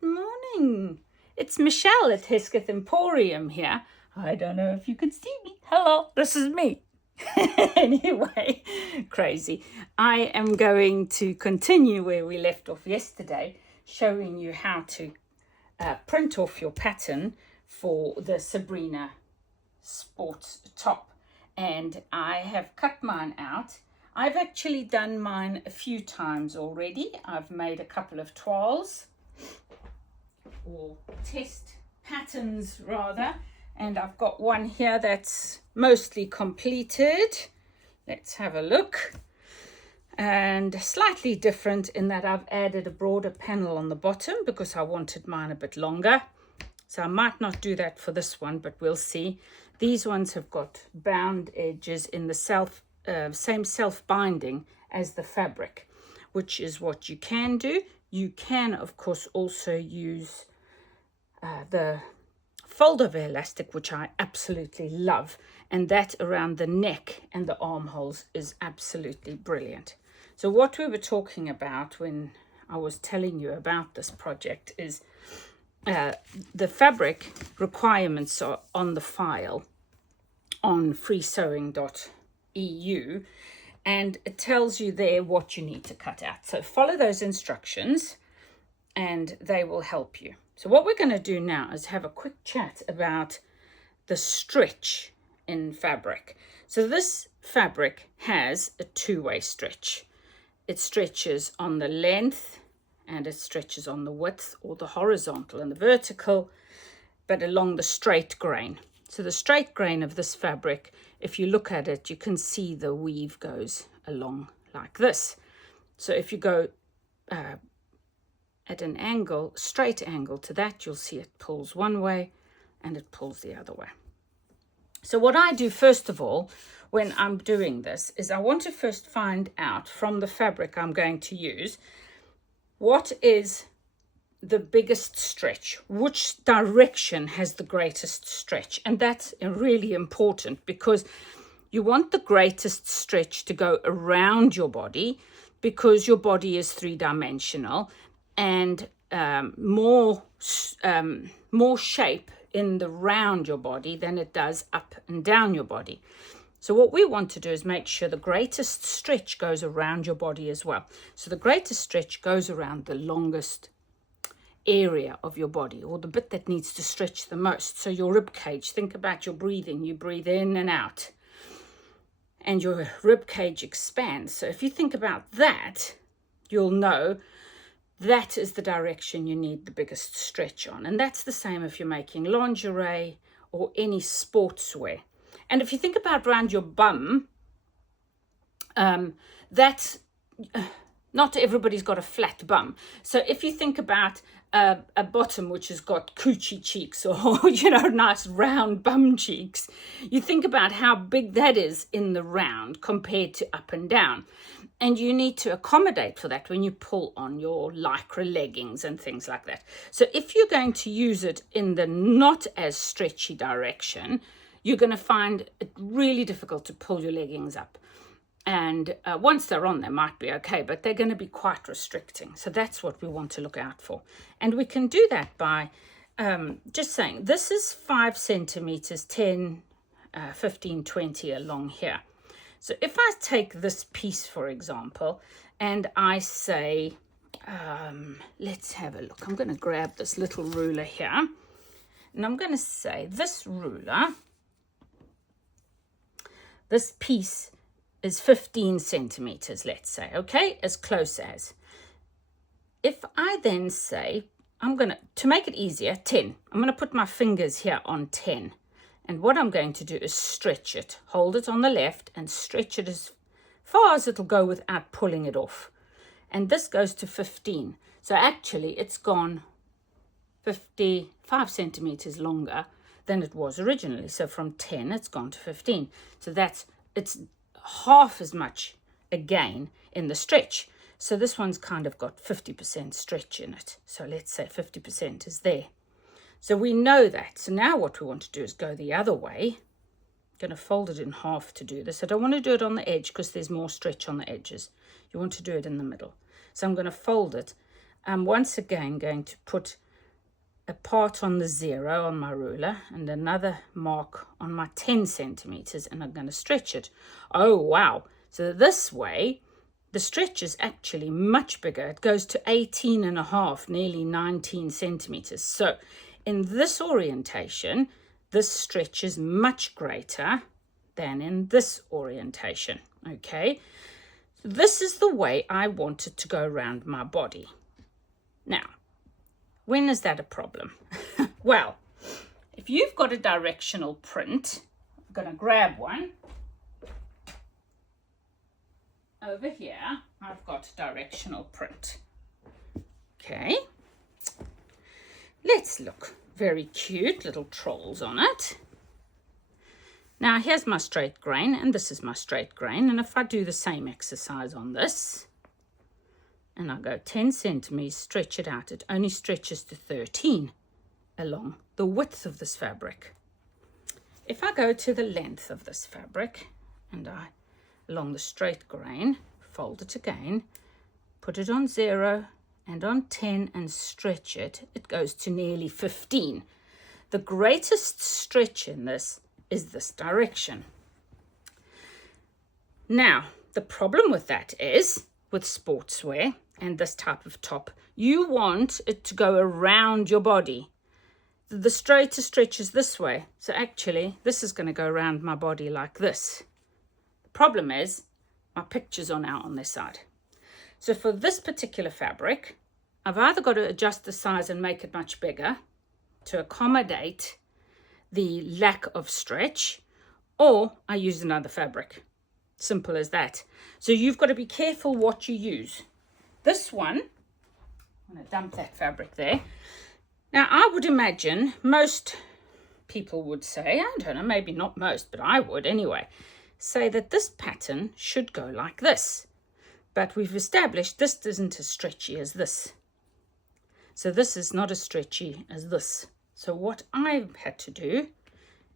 Good morning. It's Michelle at Hesketh Emporium here. I don't know if you can see me. Hello, this is me. Anyway, crazy. I am going to continue where we left off yesterday, showing you how to print off your pattern for the Sabrina sports top. And I have cut mine out. I've actually done mine a few times already. I've made a couple of toiles, or test patterns rather, and I've got one here that's mostly completed. Let's have a look. And slightly different in that I've added a broader panel on the bottom because I wanted mine a bit longer. So I might not do that for this one, but we'll see. These ones have got bound edges in the same self-binding as the fabric, which is what you can do. You can, of course, also use the fold over elastic, which I absolutely love, and that around the neck and the armholes is absolutely brilliant. So what we were talking about when I was telling you about this project is the fabric requirements are on the file on Freesewing.eu, and it tells you there what you need to cut out. So follow those instructions and they will help you. So what we're going to do now is have a quick chat about the stretch in fabric. So this fabric has a two-way stretch. It stretches on the length and it stretches on the width, or the horizontal and the vertical, but along the straight grain. So the straight grain of this fabric, if you look at it, you can see the weave goes along like this. So if you go at an angle, straight angle to that, you'll see it pulls one way and it pulls the other way. So what I do first of all when I'm doing this is I want to first find out from the fabric I'm going to use, what is the biggest stretch, which direction has the greatest stretch. And that's really important because you want the greatest stretch to go around your body, because your body is three-dimensional, and more shape in the round your body than it does up and down your body. So what we want to do is make sure the greatest stretch goes around your body as well. So the greatest stretch goes around the longest area of your body, or the bit that needs to stretch the most. So your rib cage, think about your breathing. You breathe in and out and your rib cage expands. So if you think about that, you'll know that is the direction you need the biggest stretch on. And that's the same if you're making lingerie or any sportswear. And if you think about around your bum, that's not everybody's got a flat bum. So if you think about a bottom which has got coochie cheeks, or nice round bum cheeks, you think about how big that is in the round compared to up and down. And you need to accommodate for that when you pull on your lycra leggings and things like that. So if you're going to use it in the not as stretchy direction, you're going to find it really difficult to pull your leggings up. And once they're on, they might be okay, but they're going to be quite restricting. So that's what we want to look out for. And we can do that by just saying, this is 5 centimeters, 10, 15, 20 along here. So if I take this piece, for example, and I say, let's have a look. I'm going to grab this little ruler here, and I'm going to say this ruler, this piece is 15 centimeters, let's say, okay, as close as. If I then say, to make it easier, 10, I'm going to put my fingers here on 10. And what I'm going to do is stretch it, hold it on the left and stretch it as far as it'll go without pulling it off. And this goes to 15. So actually it's gone 55 centimeters longer than it was originally. So from 10, it's gone to 15. So it's half as much again in the stretch. So this one's kind of got 50% stretch in it. So let's say 50% is there. So we know that. So now what we want to do is go the other way. I'm going to fold it in half to do this. I don't want to do it on the edge because there's more stretch on the edges. You want to do it in the middle. So I'm going to fold it. I'm once again going to put a part on the 0 on my ruler and another mark on my 10 centimeters, and I'm going to stretch it. Oh, wow. So this way, the stretch is actually much bigger. It goes to 18.5, nearly 19 centimeters. So in this orientation, this stretch is much greater than in this orientation. Okay, so this is the way I want it to go around my body. Now, when is that a problem? Well, if you've got a directional print, I'm going to grab one. Over here, I've got directional print. Okay, let's look. Very cute little trolls on it. Now here's my straight grain, and this is my straight grain. And if I do the same exercise on this, and I go 10 centimeters, stretch it out, it only stretches to 13 along the width of this fabric. If I go to the length of this fabric, and I, along the straight grain, fold it again, put it on 0 and on 10 and stretch it, it goes to nearly 15. The greatest stretch in this is this direction. Now, the problem with that is, with sportswear and this type of top, you want it to go around your body. The straighter stretch is this way. So actually, this is going to go around my body like this. The problem is, my pictures are now on this side. So for this particular fabric, I've either got to adjust the size and make it much bigger to accommodate the lack of stretch, or I use another fabric. Simple as that. So you've got to be careful what you use. This one, I'm going to dump that fabric there. Now I would imagine most people would say, I don't know, maybe not most, but I would anyway, say that this pattern should go like this. But we've established this isn't as stretchy as this. So this is not as stretchy as this. So what I've had to do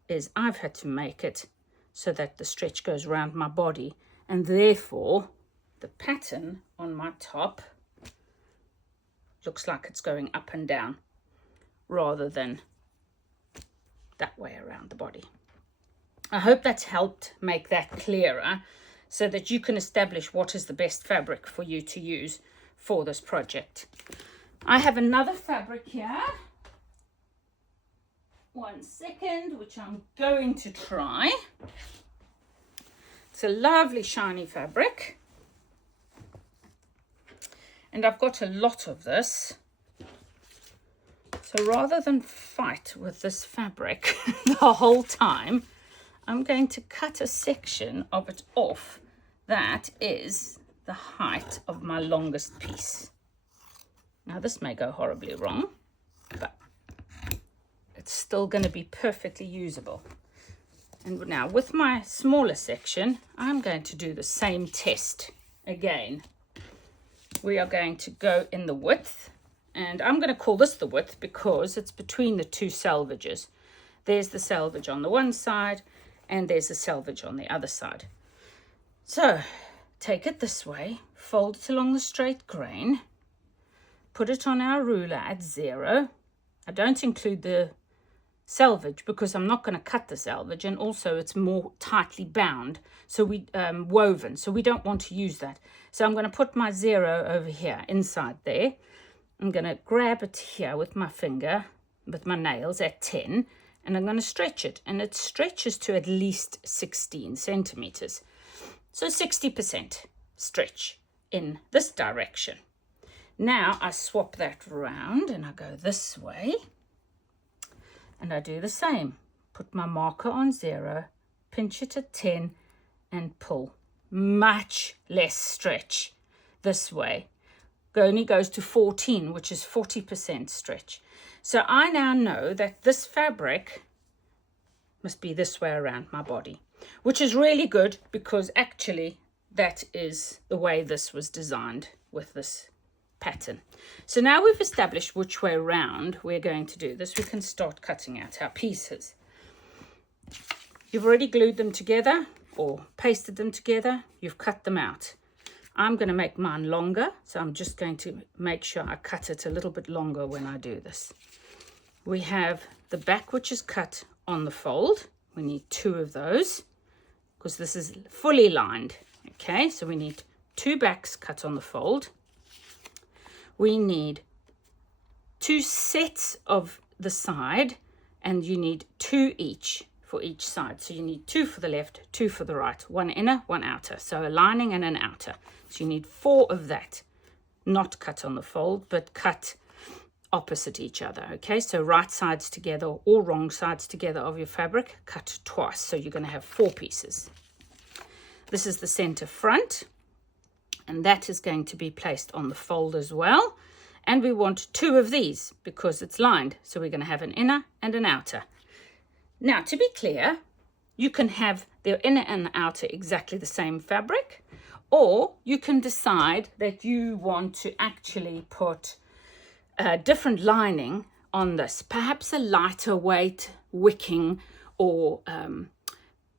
is I've had to make it so that the stretch goes around my body, and therefore the pattern on my top looks like it's going up and down rather than that way around the body. I hope that's helped make that clearer so that you can establish what is the best fabric for you to use for this project. I have another fabric here. 1 second, which I'm going to try. It's a lovely shiny fabric. And I've got a lot of this. So rather than fight with this fabric the whole time, I'm going to cut a section of it off that is the height of my longest piece. Now this may go horribly wrong, but it's still going to be perfectly usable. And now with my smaller section, I'm going to do the same test again. We are going to go in the width, and I'm going to call this the width because it's between the two selvages. There's the selvage on the one side and there's the selvage on the other side. So take it this way, fold it along the straight grain, put it on our ruler at 0. I don't include the selvage because I'm not going to cut the selvage, and also it's more tightly bound, so we woven, so we don't want to use that. So I'm going to put my 0 over here inside there. I'm going to grab it here with my finger, with my nails at 10, and I'm going to stretch it, and it stretches to at least 16 centimeters. So 60% stretch in this direction. Now I swap that round and I go this way. And I do the same. Put my marker on 0, pinch it at 10 and pull. Much less stretch this way. Only goes to 14, which is 40% stretch. So I now know that this fabric must be this way around my body, which is really good because actually that is the way this was designed with this pattern. So now we've established which way around we're going to do this, we can start cutting out our pieces. You've already glued them together or pasted them together, you've cut them out. I'm going to make mine longer, so I'm just going to make sure I cut it a little bit longer when I do this. we have the back, which is cut on the fold. We need 2 of those because this is fully lined. Okay, so we need 2 backs cut on the fold. We need 2 sets of the side, and you need 2 each for each side. So you need 2 for the left, 2 for the right, 1 inner, 1 outer. So a lining and an outer. So you need 4 of that, not cut on the fold, but cut opposite each other. Okay, so right sides together or wrong sides together of your fabric, cut twice. So you're going to have 4 pieces. This is the center front, and that is going to be placed on the fold as well. And we want 2 of these because it's lined. So we're going to have an inner and an outer. Now, to be clear, you can have the inner and the outer exactly the same fabric, or you can decide that you want to actually put a different lining on this, perhaps a lighter weight wicking or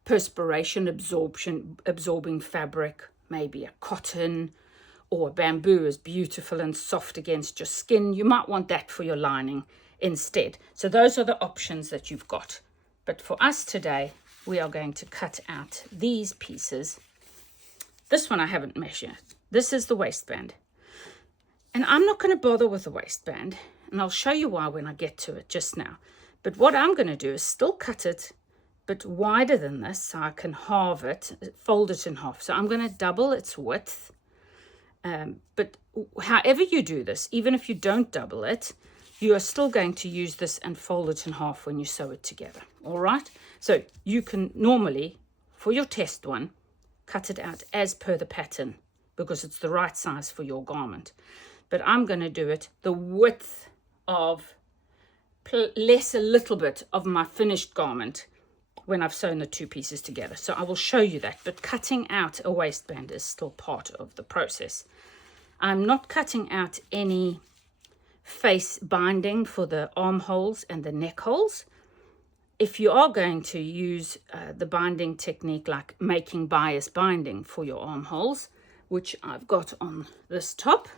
perspiration absorbing fabric, maybe a cotton or bamboo is beautiful and soft against your skin. You might want that for your lining instead. So those are the options that you've got. But for us today, we are going to cut out these pieces. This one I haven't measured. This is the waistband. And I'm not going to bother with the waistband, and I'll show you why when I get to it just now. But what I'm going to do is still cut it, but wider than this, so I can halve it, fold it in half. So I'm going to double its width. But however you do this, even if you don't double it, you are still going to use this and fold it in half when you sew it together. All right? So you can normally, for your test one, cut it out as per the pattern because it's the right size for your garment. But I'm going to do it the width of less a little bit of my finished garment when I've sewn the 2 pieces together. So I will show you that. But cutting out a waistband is still part of the process. I'm not cutting out any face binding for the armholes and the neck holes. If you are going to use the binding technique like making bias binding for your armholes, which I've got on this top,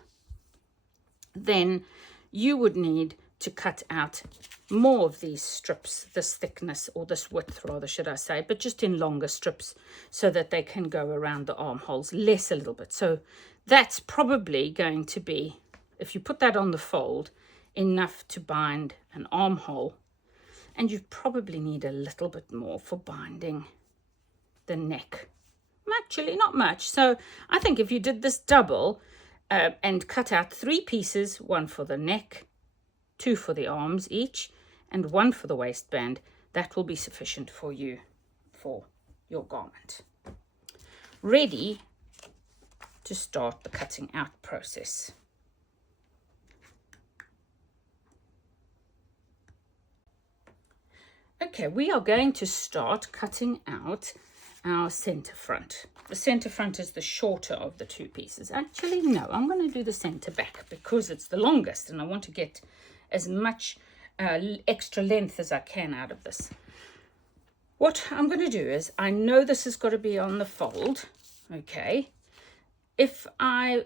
then you would need to cut out more of these strips, this thickness or this width rather, should I say, but just in longer strips so that they can go around the armholes less a little bit. So that's probably going to be, if you put that on the fold, enough to bind an armhole, and you probably need a little bit more for binding the neck. Actually, not much. So I think if you did this double and cut out 3 pieces, 1 for the neck, 2 for the arms each, and 1 for the waistband, that will be sufficient for you for your garment. Ready to start the cutting out process. Okay, we are going to start cutting out our center front. The center front is the shorter of the 2 pieces. Actually, no, I'm going to do the center back because it's the longest and I want to get as much extra length as I can out of this. What I'm going to do is, I know this has got to be on the fold, okay? If I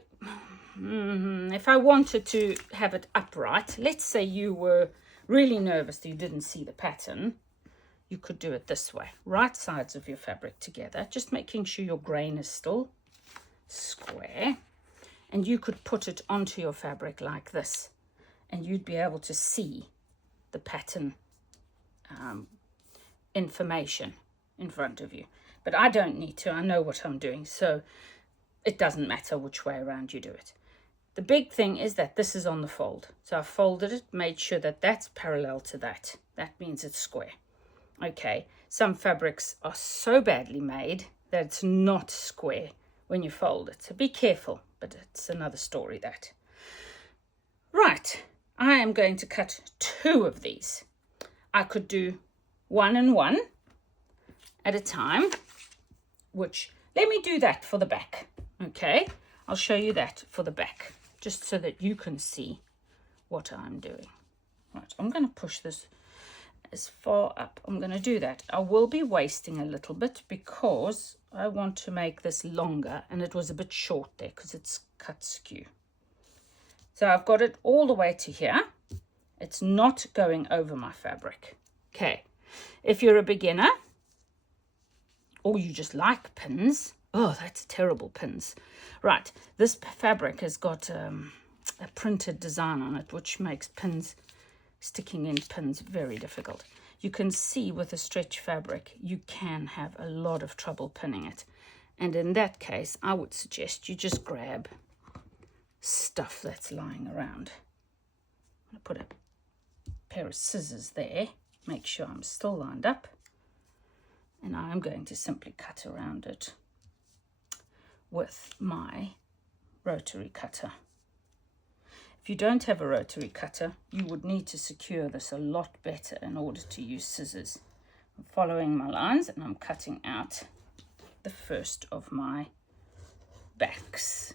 wanted to have it upright, let's say you were really nervous that you didn't see the pattern, you could do it this way. Right sides of your fabric together, just making sure your grain is still square. And you could put it onto your fabric like this. And you'd be able to see the pattern information in front of you. But I don't need to. I know what I'm doing. So it doesn't matter which way around you do it. The big thing is that this is on the fold. So I folded it, made sure that that's parallel to that. That means it's square. Okay, some fabrics are so badly made that it's not square when you fold it. So be careful, but it's another story that. Right, I am going to cut 2 of these. I could do 1 and 1 at a time, which, let me do that for the back. Okay, I'll show you that for the back, just so that you can see what I'm doing. Right, I'm going to push this as far up. I'm going to do that. I will be wasting a little bit because I want to make this longer, and it was a bit short there because it's cut skew. So I've got it all the way to here, It's not going over my fabric. Okay, if you're a beginner or you just like pins, oh, that's terrible pins. Right, this fabric has got a printed design on it, which makes sticking in pins very difficult. You can see with a stretch fabric, you can have a lot of trouble pinning it. And in that case, I would suggest you just grab stuff that's lying around. I'm going to put a pair of scissors there, make sure I'm still lined up. And I'm going to simply cut around it with my rotary cutter. If you don't have a rotary cutter, you would need to secure this a lot better in order to use scissors. I'm following my lines and I'm cutting out the first of my backs.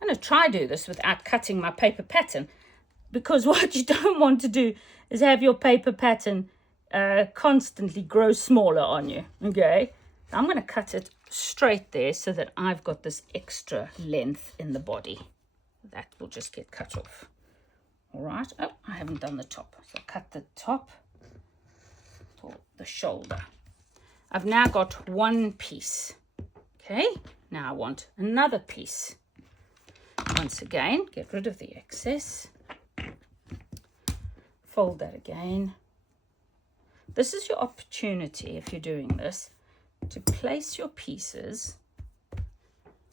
I'm going to try do this without cutting my paper pattern, because what you don't want to do is have your paper pattern constantly grow smaller on you. Okay, I'm going to cut it straight there so that I've got this extra length in the body. That will just get cut off. All right. Oh, I haven't done the top. So cut the top for the shoulder. I've now got one piece. Okay, now I want another piece. Once again, get rid of the excess. Fold that again. This is your opportunity, if you're doing this, to place your pieces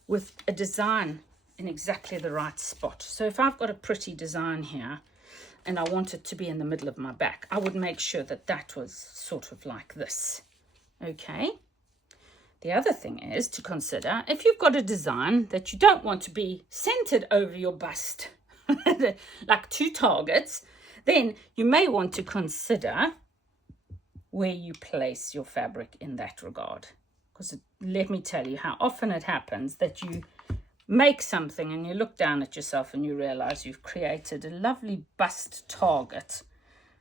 with a design in exactly the right spot. So if I've got a pretty design here and I want it to be in the middle of my back, I would make sure that that was sort of like this. Okay. The other thing is to consider, if you've got a design that you don't want to be centered over your bust, like two targets, then you may want to consider where you place your fabric in that regard. Because let me tell you how often it happens that you make something and you look down at yourself and you realize you've created a lovely bust target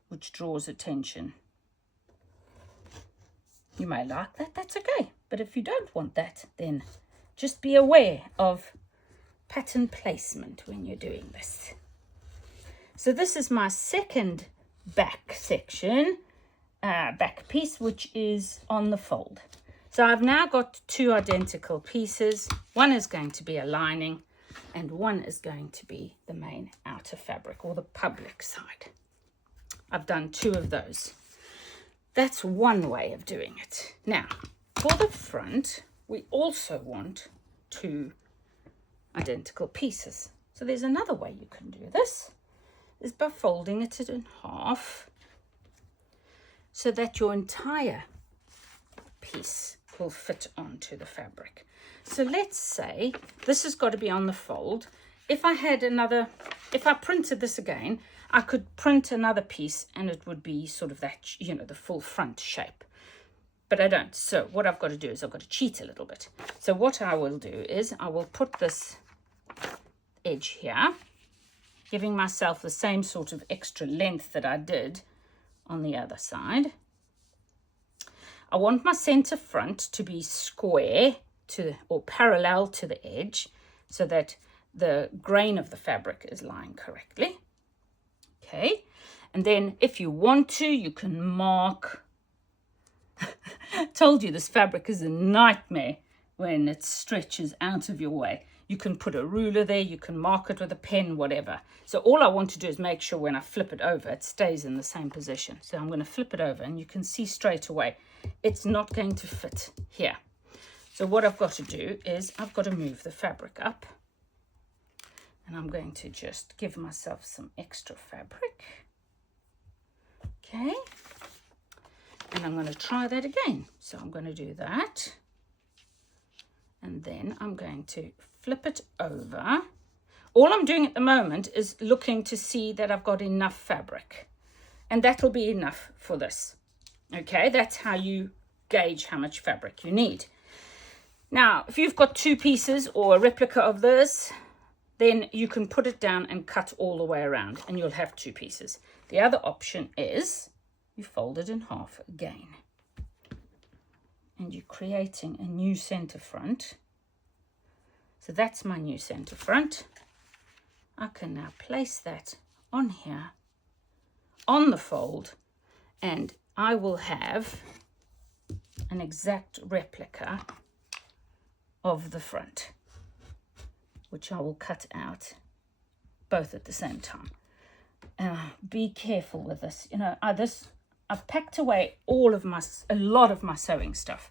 which draws attention. You may like that, that's okay. But if you don't want that, then just be aware of pattern placement when you're doing this. So this is my second back section, back piece, which is on the fold. So I've now got two identical pieces. One is going to be a lining and one is going to be the main outer fabric or the public side. I've done two of those. That's one way of doing it. Now, for the front, we also want two identical pieces. So there's another way you can do this, is by folding it in half so that your entire piece will fit onto the fabric. So let's say this has got to be on the fold. If I printed this again, I could print another piece and it would be sort of that, you know, the full front shape. But I don't. So what I've got to do is I've got to cheat a little bit. So what I will do is I will put this edge here, giving myself the same sort of extra length that I did on the other side. I want my center front to be square or parallel to the edge so that the grain of the fabric is lying correctly. Okay, and then if you want to, you can mark. Told you this fabric is a nightmare when it stretches out of your way. You can put a ruler there, you can mark it with a pen, whatever. So all I want to do is make sure when I flip it over, it stays in the same position. So I'm going to flip it over and you can see straight away, it's not going to fit here. So what I've got to do is I've got to move the fabric up. And I'm going to just give myself some extra fabric. Okay. And I'm going to try that again. So I'm going to do that. And then I'm going to flip it over. All I'm doing at the moment is looking to see that I've got enough fabric. And that will be enough for this. Okay, that's how you gauge how much fabric you need. Now, if you've got two pieces or a replica of this, then you can put it down and cut all the way around and you'll have two pieces. The other option is you fold it in half again. And you're creating a new center front. So that's my new center front. I can now place that on here, on the fold, and I will have an exact replica of the front, which I will cut out both at the same time. Be careful with this. You know, I've packed away a lot of my sewing stuff.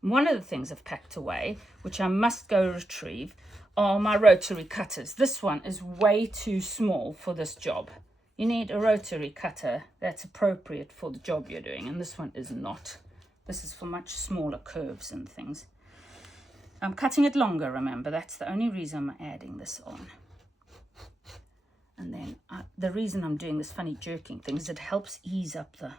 One of the things I've packed away, which I must go retrieve, are my rotary cutters. This one is way too small for this job. You need a rotary cutter that's appropriate for the job you're doing, and this one is not. This is for much smaller curves and things. I'm cutting it longer, remember, that's the only reason I'm adding this on. And then the reason I'm doing this funny jerking thing is it helps ease up the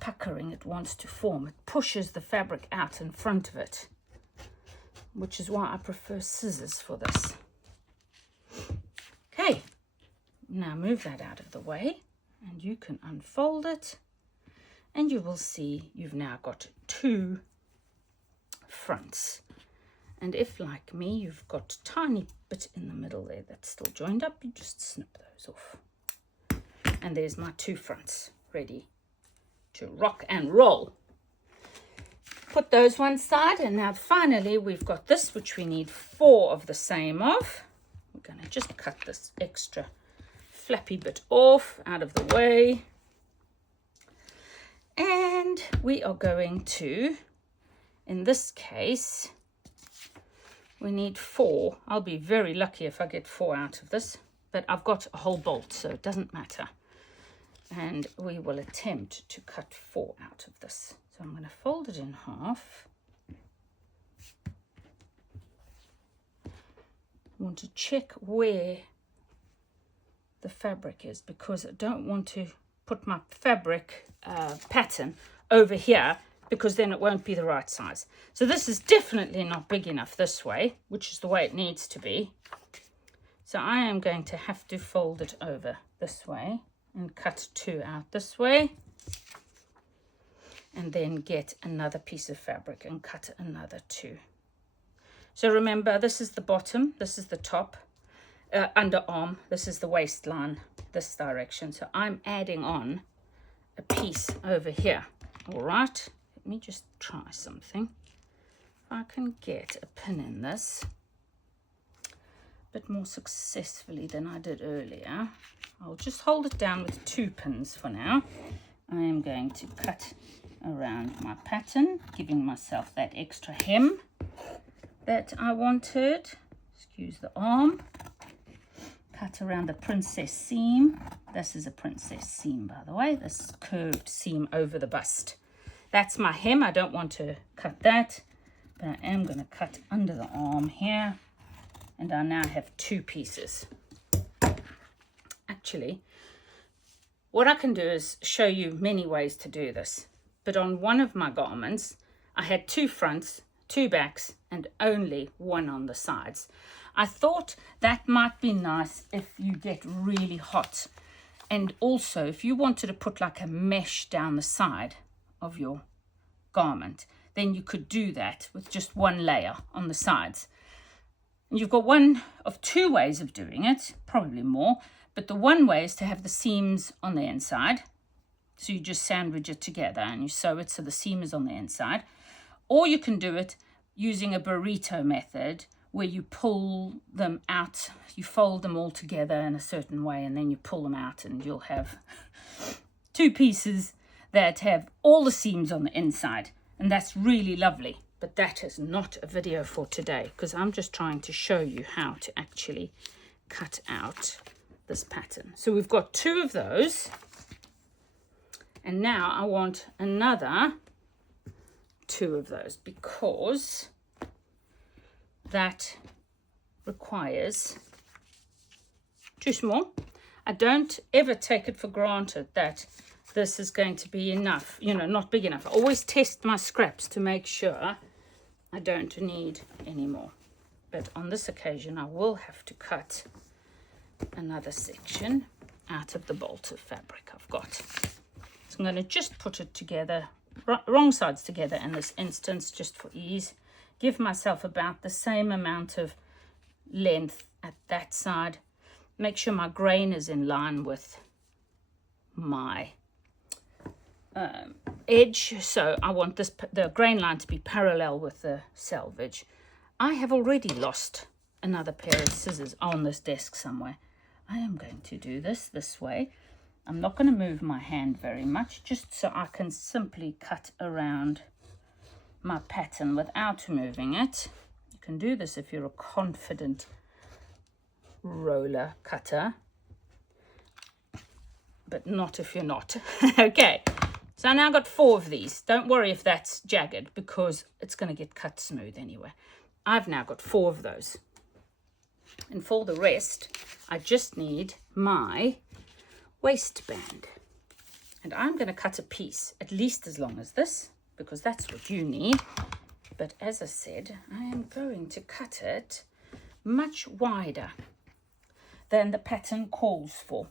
puckering it wants to form. It pushes the fabric out in front of it, which is why I prefer scissors for this. Okay, now move that out of the way, and you can unfold it, and you will see you've now got 2 fronts. And if, like me, you've got a tiny bit in the middle there that's still joined up, you just snip those off. And there's my 2 fronts ready to rock and roll. Put those one side, and now finally we've got this, which we need 4 of the same of. We're going to just cut this extra flappy bit off out of the way. And we are going to, in this case, we need 4. I'll be very lucky if I get 4 out of this, but I've got a whole bolt, so it doesn't matter. And we will attempt to cut 4 out of this. So I'm going to fold it in half. I want to check where the fabric is, because I don't want to put my fabric pattern over here, because then it won't be the right size. So this is definitely not big enough this way, which is the way it needs to be. So I am going to have to fold it over this way and cut 2 out this way, and then get another piece of fabric and cut another 2. So remember, this is the bottom, this is the top, underarm, this is the waistline, this direction. So I'm adding on a piece over here. All right, let me just try something. If I can get a pin in this a bit more successfully than I did earlier, I'll just hold it down with 2 pins for now. I am going to cut around my pattern, giving myself that extra hem that I wanted. Excuse the arm. Cut around the princess seam. This is a princess seam, by the way, this curved seam over the bust. That's my hem. I don't want to cut that, but I am going to cut under the arm here, and I now have 2 pieces. Actually, what I can do is show you many ways to do this, but on one of my garments I had 2 fronts, 2 backs, and only 1 on the sides. I thought that might be nice if you get really hot, and also if you wanted to put like a mesh down the side of your garment, then you could do that with just 1 layer on the sides. And you've got one of 2 ways of doing it, probably more, but the one way is to have the seams on the inside. So you just sandwich it together and you sew it so the seam is on the inside. Or you can do it using a burrito method, where you pull them out, you fold them all together in a certain way, and then you pull them out, and you'll have 2 pieces that have all the seams on the inside, and that's really lovely. But that is not a video for today, because I'm just trying to show you how to actually cut out this pattern. So we've got 2 of those, and now I want another 2 of those, because that requires 2 small. I don't ever take it for granted that this is going to be enough, you know, not big enough. I always test my scraps to make sure I don't need any more. But on this occasion, I will have to cut another section out of the bolt of fabric I've got. So I'm going to just put it together, wrong sides together in this instance, just for ease. Give myself about the same amount of length at that side. Make sure my grain is in line with my edge. So I want the grain line to be parallel with the selvage. I have already lost another pair of scissors on this desk somewhere. I am going to do this way. I'm not going to move my hand very much, just so I can simply cut around my pattern without moving it. You can do this if you're a confident roller cutter, but not if you're not. Okay, so I now got 4 of these. Don't worry if that's jagged, because it's going to get cut smooth anyway. I've now got 4 of those. And for the rest, I just need my waistband. And I'm going to cut a piece at least as long as this, because that's what you need. But as I said, I am going to cut it much wider than the pattern calls for,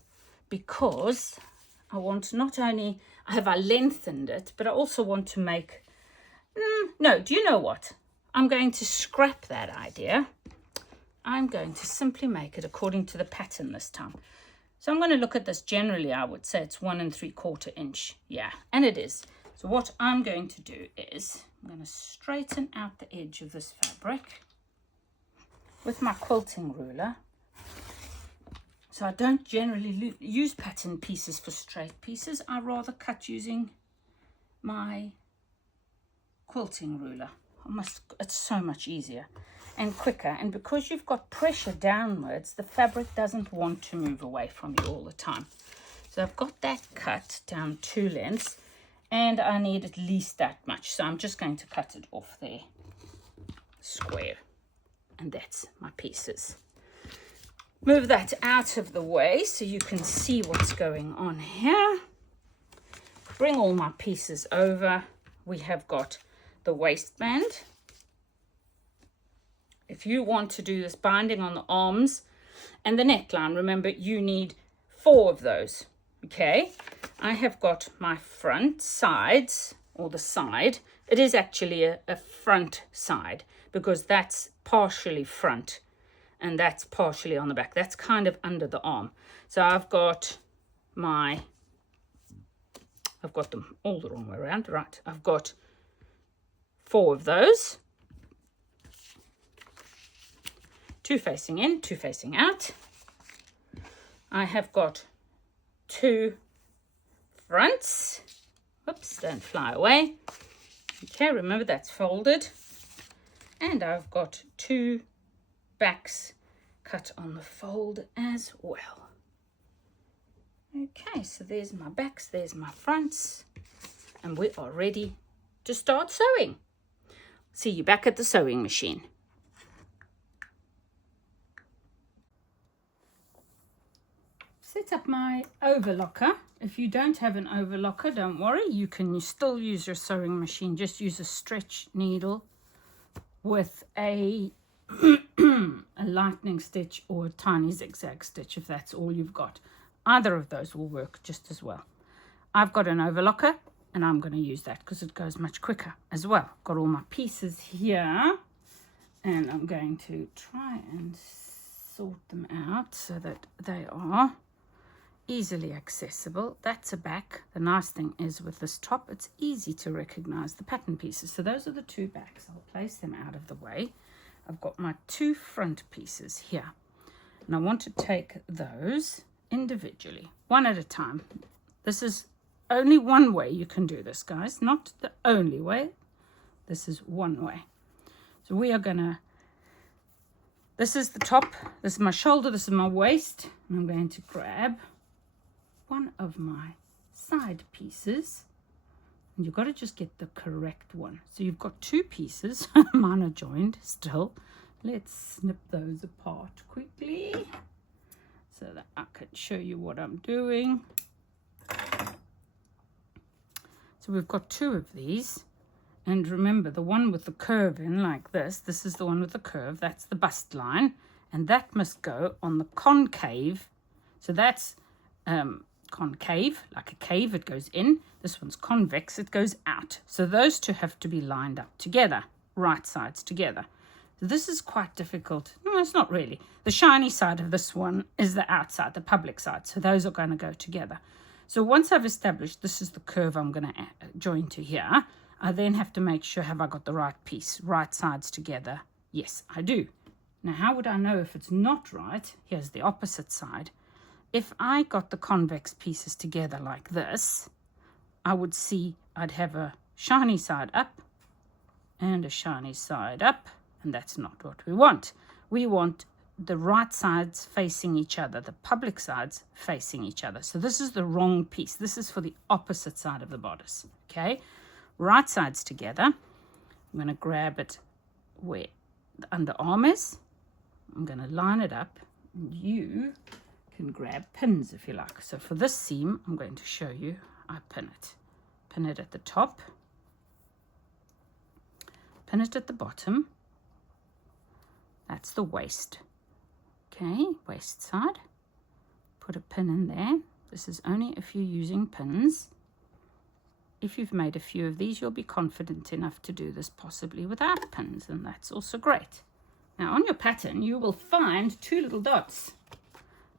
because I want not only have I lengthened it, but I also want to make, no, do you know what? I'm going to scrap that idea. I'm going to simply make it according to the pattern this time. So I'm going to look at this. Generally, I would say it's 1 3/4 inch. Yeah, and it is. So what I'm going to do is I'm going to straighten out the edge of this fabric with my quilting ruler. So I don't generally use pattern pieces for straight pieces. I rather cut using my quilting ruler. It's so much easier and quicker. And because you've got pressure downwards, the fabric doesn't want to move away from you all the time. So I've got that cut down 2 lengths, and I need at least that much. So I'm just going to cut it off there, square. And that's my pieces. Move that out of the way so you can see what's going on here. Bring all my pieces over. We have got the waistband. If you want to do this binding on the arms and the neckline, remember you need 4 of those. Okay, I have got my front sides, or the side. It is actually a front side, because that's partially front and that's partially on the back. That's kind of under the arm. So I've got them all the wrong way around. Right, I've got 4 of those. 2 facing in, 2 facing out. I have got 2 fronts. Whoops, don't fly away. Okay, remember that's folded. And I've got 2 backs cut on the fold as well. Okay, so there's my backs, there's my fronts, and we are ready to start sewing. See you back at the sewing machine. Set up my overlocker. If you don't have an overlocker, don't worry, you can still use your sewing machine. Just use a stretch needle with a lightning stitch or a tiny zigzag stitch, if that's all you've got. Either of those will work just as well. I've got an overlocker and I'm going to use that because it goes much quicker as well. Got all my pieces here and I'm going to try and sort them out so that they are easily accessible. That's a back. The nice thing is with this top, it's easy to recognize the pattern pieces. So those are the 2 backs. I'll place them out of the way. I've got my 2 front pieces here, and I want to take those individually, one at a time. This is only one way you can do this, guys, not the only way. This is one way. So we are gonna, this is the top, this is my shoulder, this is my waist, and I'm going to grab one of my side pieces, and you've got to just get the correct one. So you've got 2 pieces. Mine are joined still. Let's snip those apart quickly so that I can show you what I'm doing. So we've got 2 of these, and remember the one with the curve in like this is the one with the curve. That's the bust line, and that must go on the concave. So that's concave, like a cave, it goes in. This one's convex, it goes out. So those 2 have to be lined up together, right sides together. So this is quite difficult. No, it's not really. The shiny side of this one is the outside, the public side. So those are going to go together. So once I've established this is the curve I'm going to join to here, I then have to make sure, have I got the right piece, right sides together? Yes, I do. Now, how would I know if it's not right? Here's the opposite side. If I got the convex pieces together like this, I would see I'd have a shiny side up and a shiny side up, and that's not what we want. We want the right sides facing each other, the public sides facing each other. So this is the wrong piece. This is for the opposite side of the bodice, okay? Right sides together. I'm going to grab it where the underarm is. I'm going to line it up. You can grab pins if you like. So for this seam, I'm going to show you. I pin it. Pin it at the top. Pin it at the bottom. That's the waist. Okay, waist side. Put a pin in there. This is only if you're using pins. If you've made a few of these, you'll be confident enough to do this possibly without pins, and that's also great. Now on your pattern, you will find two little dots.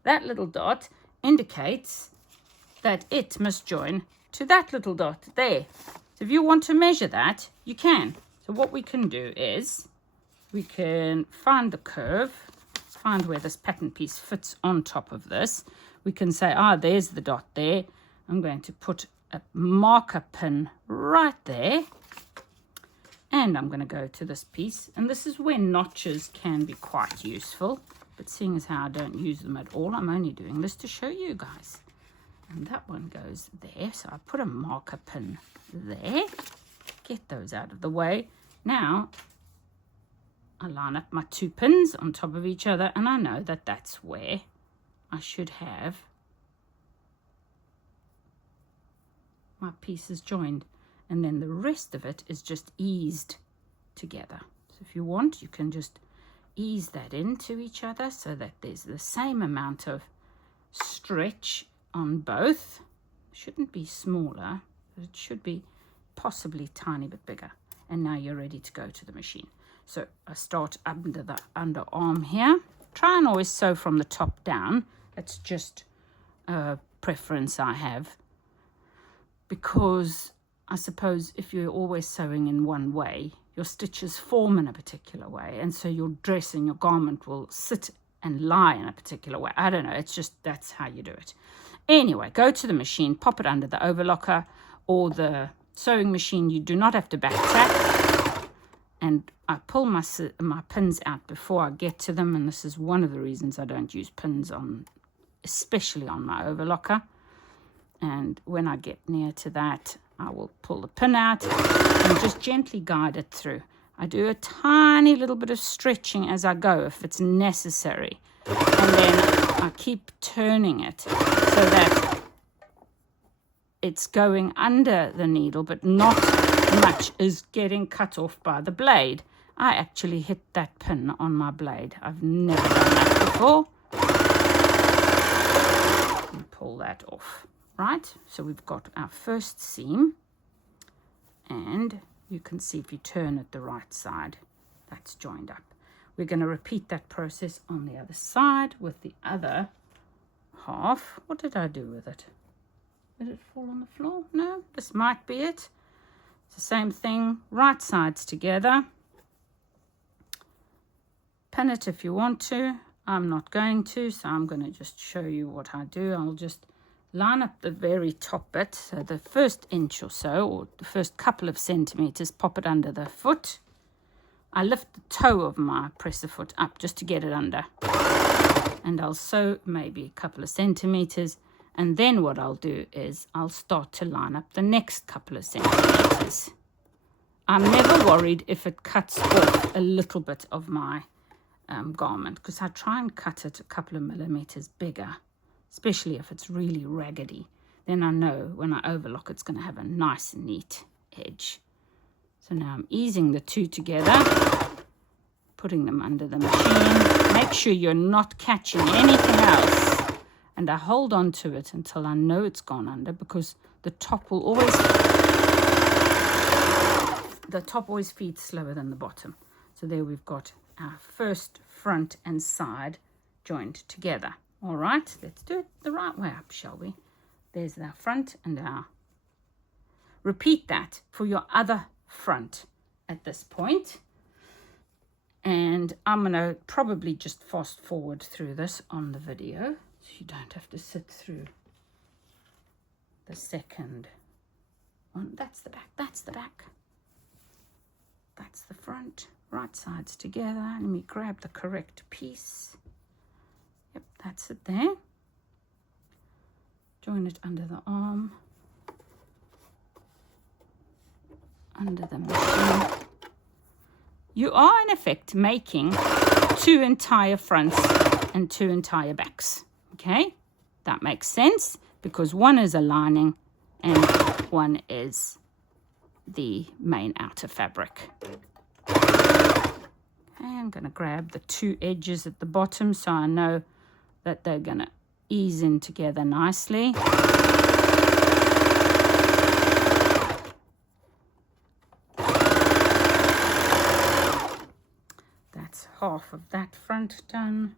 That little dot indicates that it must join to that little dot there. So if you want to measure that, you can. So what we can do is we can find the curve, find where this pattern piece fits on top of this. We can say, there's the dot there. I'm going to put a marker pin right there. And I'm going to go to this piece. And this is where notches can be quite useful. But seeing as how I don't use them at all, I'm only doing this to show you guys. And that one goes there. So I put a marker pin there. Get those out of the way. Now, I line up my two pins on top of each other. And I know that that's where I should have my pieces joined. And then the rest of it is just eased together. So if you want, you can just ease that into each other so that there's the same amount of stretch on both. Shouldn't be smaller, but it should be possibly a tiny bit bigger. And now you're ready to go to the machine. So I start under the underarm here. Try and always sew from the top down. It's just a preference I have, because I suppose if you're always sewing in one way, your stitches form in a particular way, and so your dress and your garment will sit and lie in a particular way. I don't know, it's just that's how you do it. Anyway, go to the machine, pop it under the overlocker or the sewing machine. You do not have to back tack. And I pull my pins out before I get to them, and this is one of the reasons I don't use pins on, especially on my overlocker. And when I get near to that, I will pull the pin out and just gently guide it through. I do a tiny little bit of stretching as I go if it's necessary. And then I keep turning it so that it's going under the needle, but not much is getting cut off by the blade. I actually hit that pin on my blade. I've never done that before. And pull that off. Right, so we've got our first seam, and you can see if you turn it the right side, that's joined up. We're going to repeat that process on the other side with the other half. What did I do with it? Did it fall on the floor? No, this might be it. It's the same thing, right sides together. Pin it if you want to. I'm not going to, so I'm going to just show you what I do. I'll just line up the very top bit, so the first inch or so, or the first couple of centimeters, pop it under the foot. I lift the toe of my presser foot up just to get it under, and I'll sew maybe a couple of centimeters, and then what I'll do is I'll start to line up the next couple of centimeters. I'm never worried if it cuts off a little bit of my garment, because I try and cut it a couple of millimeters bigger, especially if it's really raggedy. Then I know when I overlock it's going to have a nice neat edge. So now I'm easing the two together, putting them under the machine. Make sure you're not catching anything else, and I hold on to it until I know it's gone under, because the top always feeds slower than the bottom. So there we've got our first front and side joined together. All right, let's do it the right way up, shall we? There's our front and our... Repeat that for your other front at this point. And I'm going to probably just fast forward through this on the video, so you don't have to sit through the second one. That's the back, that's the back. That's the front, right sides together. Let me grab the correct piece. Yep, that's it there. Join it under the arm, under the machine. You are in effect making 2 entire fronts and 2 entire backs. Okay, that makes sense because one is a lining and one is the main outer fabric. Okay, I'm going to grab the 2 edges at the bottom so I know that they're going to ease in together nicely. That's half of that front done.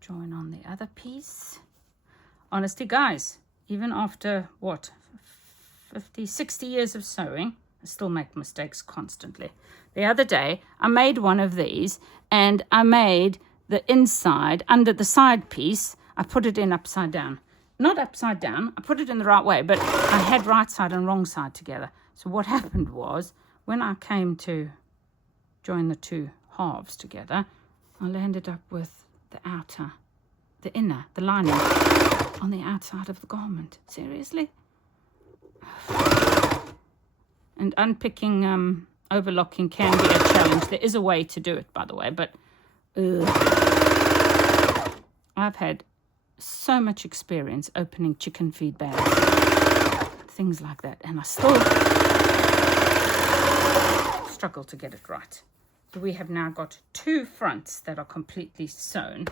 Join on the other piece. Honestly, guys, even after what, 50, 60 years of sewing, I still make mistakes constantly. The other day, I made one of these and I made the inside under the side piece. I put it in upside down. Not upside down, I put it in the right way, but I had right side and wrong side together. So what happened was, when I came to join the 2 halves together, I landed up with the outer, the inner, the lining on the outside of the garment. Seriously? And unpicking, overlocking can be a challenge. There is a way to do it, by the way, but I've had so much experience opening chicken feed bags, things like that, and I still struggle to get it right. So we have now got 2 fronts that are completely sewn.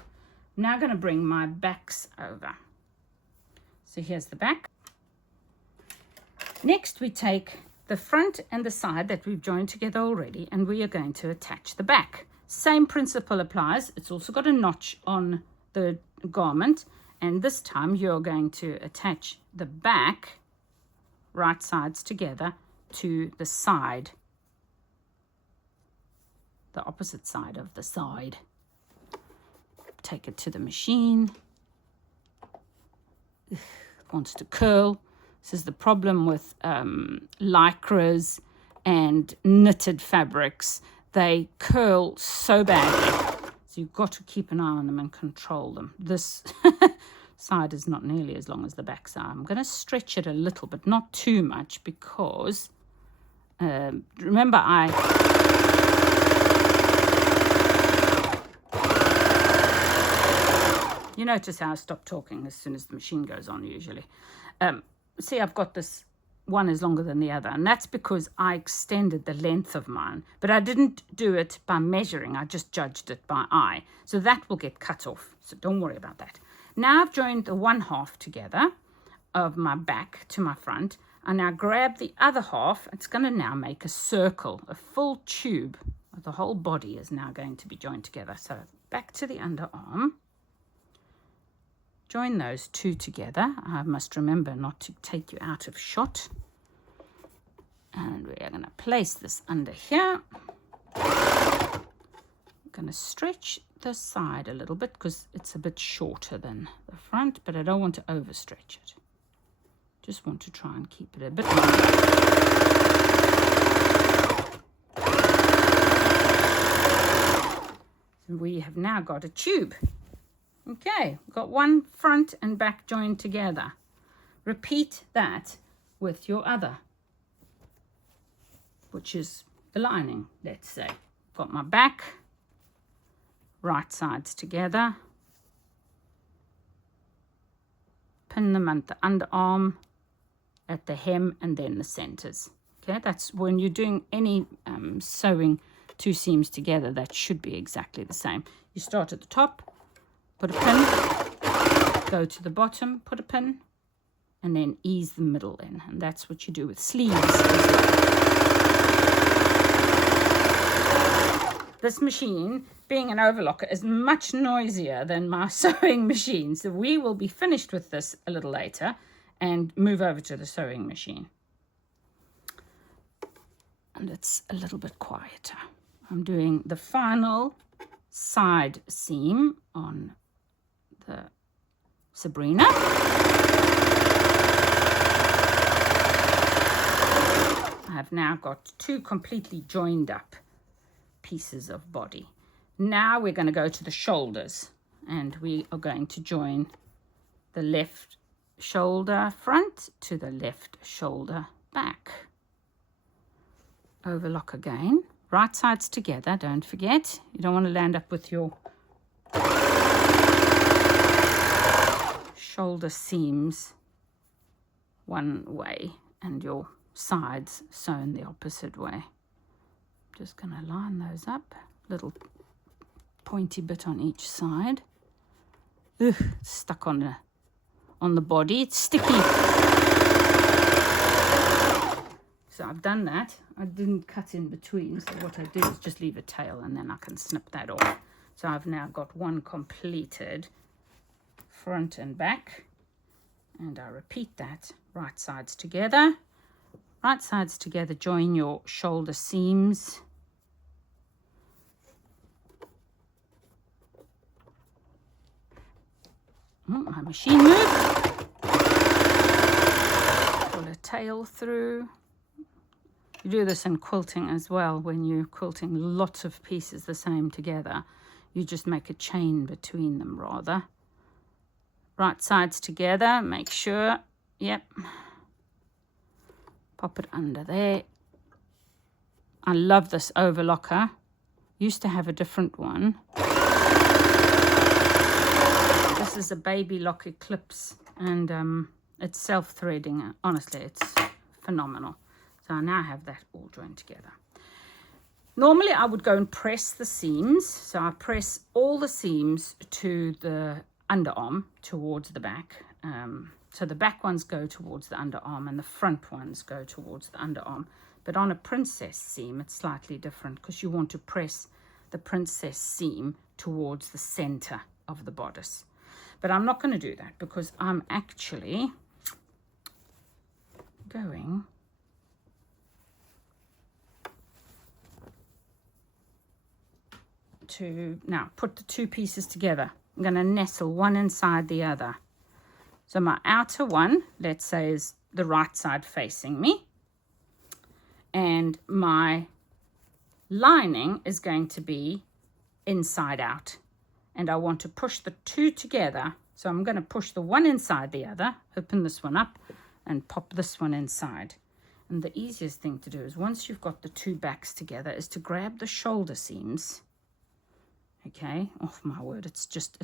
Now I'm going to bring my backs over. So here's the back. Next we take the front and the side that we've joined together already, and we are going to attach the back. Same principle applies. It's also got a notch on the garment, and this time you're going to attach the back, right sides together, to the side, the opposite side of the side. Take it to the machine. It wants to curl. This is the problem with lycras and knitted fabrics. They curl so badly. So you've got to keep an eye on them and control them. This side is not nearly as long as the back side. I'm going to stretch it a little, but not too much, because remember you notice how I stop talking as soon as the machine goes on usually. See, I've got this one is longer than the other, and that's because I extended the length of mine, but I didn't do it by measuring. I just judged it by eye. So that will get cut off, so don't worry about that. Now I've joined the 1/2 together of my back to my front. I now grab the other half. It's going to now make a circle, a full tube. The whole body is now going to be joined together. So back to the underarm. Join those 2 together. I must remember not to take you out of shot. And we are going to place this under here. I'm going to stretch the side a little bit because it's a bit shorter than the front, but I don't want to overstretch it. Just want to try and keep it a bit longer. So we have now got a tube. Okay, we've got 1 front and back joined together. Repeat that with your other, which is the lining, let's say. Got my back, right sides together. Pin them at the underarm, at the hem, and then the centers. Okay, that's when you're doing any sewing 2 seams together, that should be exactly the same. You start at the top, put a pin, go to the bottom, put a pin, and then ease the middle in. And that's what you do with sleeves. this machine, being an overlocker, is much noisier than my sewing machine. So we will be finished with this a little later and move over to the sewing machine. And it's a little bit quieter. I'm doing the final side seam on the Sabrina. I've now got 2 completely joined up pieces of body. Now we're going to go to the shoulders, and we are going to join the left shoulder front to the left shoulder back. Overlock again, right sides together, don't forget. You don't want to land up with your shoulder seams one way and your sides sewn the opposite way. Just going to line those up, little pointy bit on each side. Ugh, it's stuck on the body, it's sticky. So I've done that. I didn't cut in between, so what I do is just leave a tail and then I can snip that off. So I've now got one completed front and back, and I repeat that. Right sides together, join your shoulder seams. Oh, my machine moved. Pull a tail through. You do this in quilting as well. When you're quilting lots of pieces the same together, you just make a chain between them rather. Right sides together, make sure, yep. Pop it under there. I love this overlocker. Used to have a different one. This is a baby lock Eclipse, and it's self-threading. Honestly, it's phenomenal. So I now have that all joined together. Normally I would go and press the seams. So I press all the seams to the underarm towards the back. So the back ones go towards the underarm and the front ones go towards the underarm. But on a princess seam, it's slightly different because you want to press the princess seam towards the center of the bodice. But I'm not going to do that because I'm actually going to now put the 2 pieces together. I'm going to nestle one inside the other. So my outer one, let's say, is the right side facing me, and my lining is going to be inside out, and I want to push the 2 together. So I'm going to push the one inside the other, open this one up and pop this one inside. And the easiest thing to do is, once you've got the 2 backs together, is to grab the shoulder seams. Okay, oh my word, it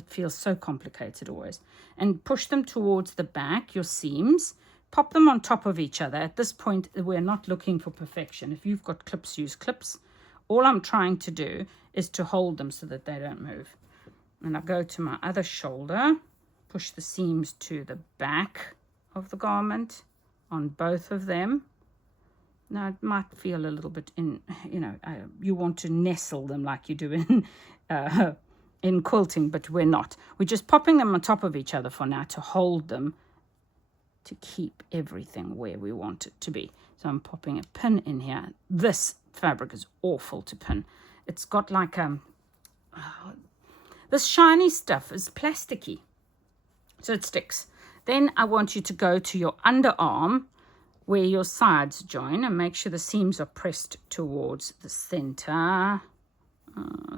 feels so complicated always. And push them towards the back, your seams. Pop them on top of each other. At this point, we're not looking for perfection. If you've got clips, use clips. All I'm trying to do is to hold them so that they don't move. And I go to my other shoulder, push the seams to the back of the garment on both of them. Now, it might feel a little bit you want to nestle them like you do in quilting, but we're not. We're just popping them on top of each other for now to hold them, to keep everything where we want it to be. So I'm popping a pin in here. This fabric is awful to pin. It's got like this shiny stuff is plasticky, so it sticks. Then I want you to go to your underarm where your sides join and make sure the seams are pressed towards the center.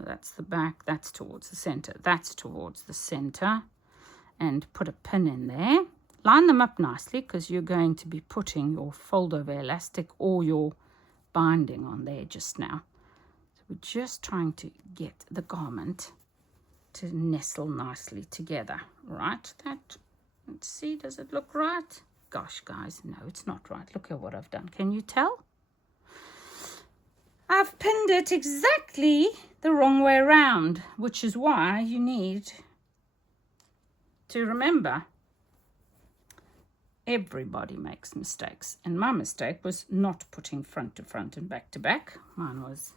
That's the back, that's towards the center, that's towards the center, and put a pin in there. Line them up nicely because you're going to be putting your fold over elastic or your binding on there just now. So we're just trying to get the garment to nestle nicely together, right? Let's see, does it look right? Gosh, guys, no, it's not right. Look at what I've done. Can you tell? I've pinned it exactly the wrong way around, which is why you need to remember everybody makes mistakes. And my mistake was not putting front to front and back to back. Mine was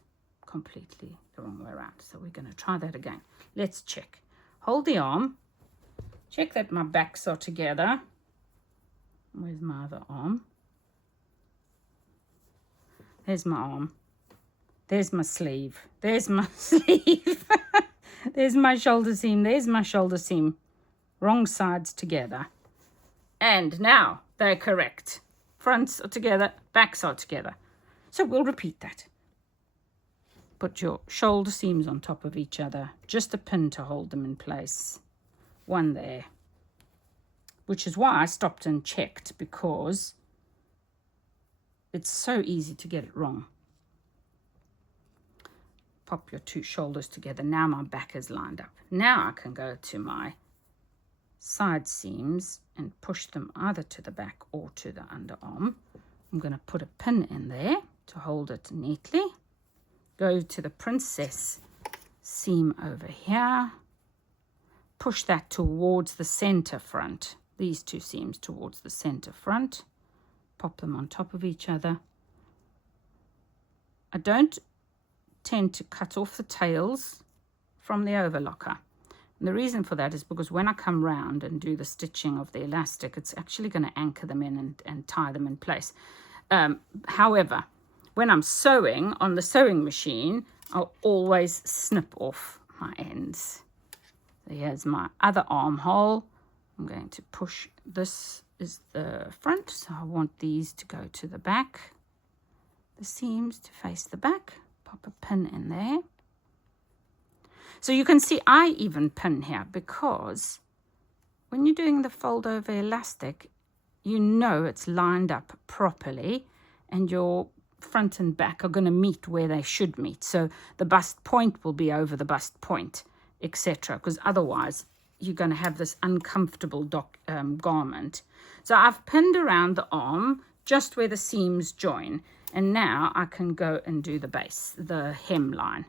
completely the wrong way around. So we're going to try that again. Let's check. Hold the arm. Check that my backs are together. Where's my other arm? There's my arm. There's my sleeve. There's my sleeve. There's my shoulder seam. There's my shoulder seam. Wrong sides together. And now they're correct. Fronts are together, backs are together. So we'll repeat that. Put your shoulder seams on top of each other. Just a pin to hold them in place. One there. Which is why I stopped and checked, because it's so easy to get it wrong. Pop your two shoulders together. Now my back is lined up. Now I can go to my side seams and push them either to the back or to the underarm. I'm going to put a pin in there to hold it neatly. Go to the princess seam over here. Push that towards the center front. These two seams towards the center front. Pop them on top of each other. I don't tend to cut off the tails from the overlocker. And the reason for that is because when I come round and do the stitching of the elastic, it's actually going to anchor them in and tie them in place. However, when I'm sewing on the sewing machine, I'll always snip off my ends. So here's my other armhole. I'm going to push, this is the front, so I want these to go to the back. The seams to face the back. Pop a pin in there. So you can see I even pin here, because when you're doing the fold over elastic, you know it's lined up properly and your front and back are going to meet where they should meet. So the bust point will be over the bust point, etc. Because otherwise you're going to have this uncomfortable garment. So I've pinned around the arm just where the seams join. And now I can go and do the base, the hemline.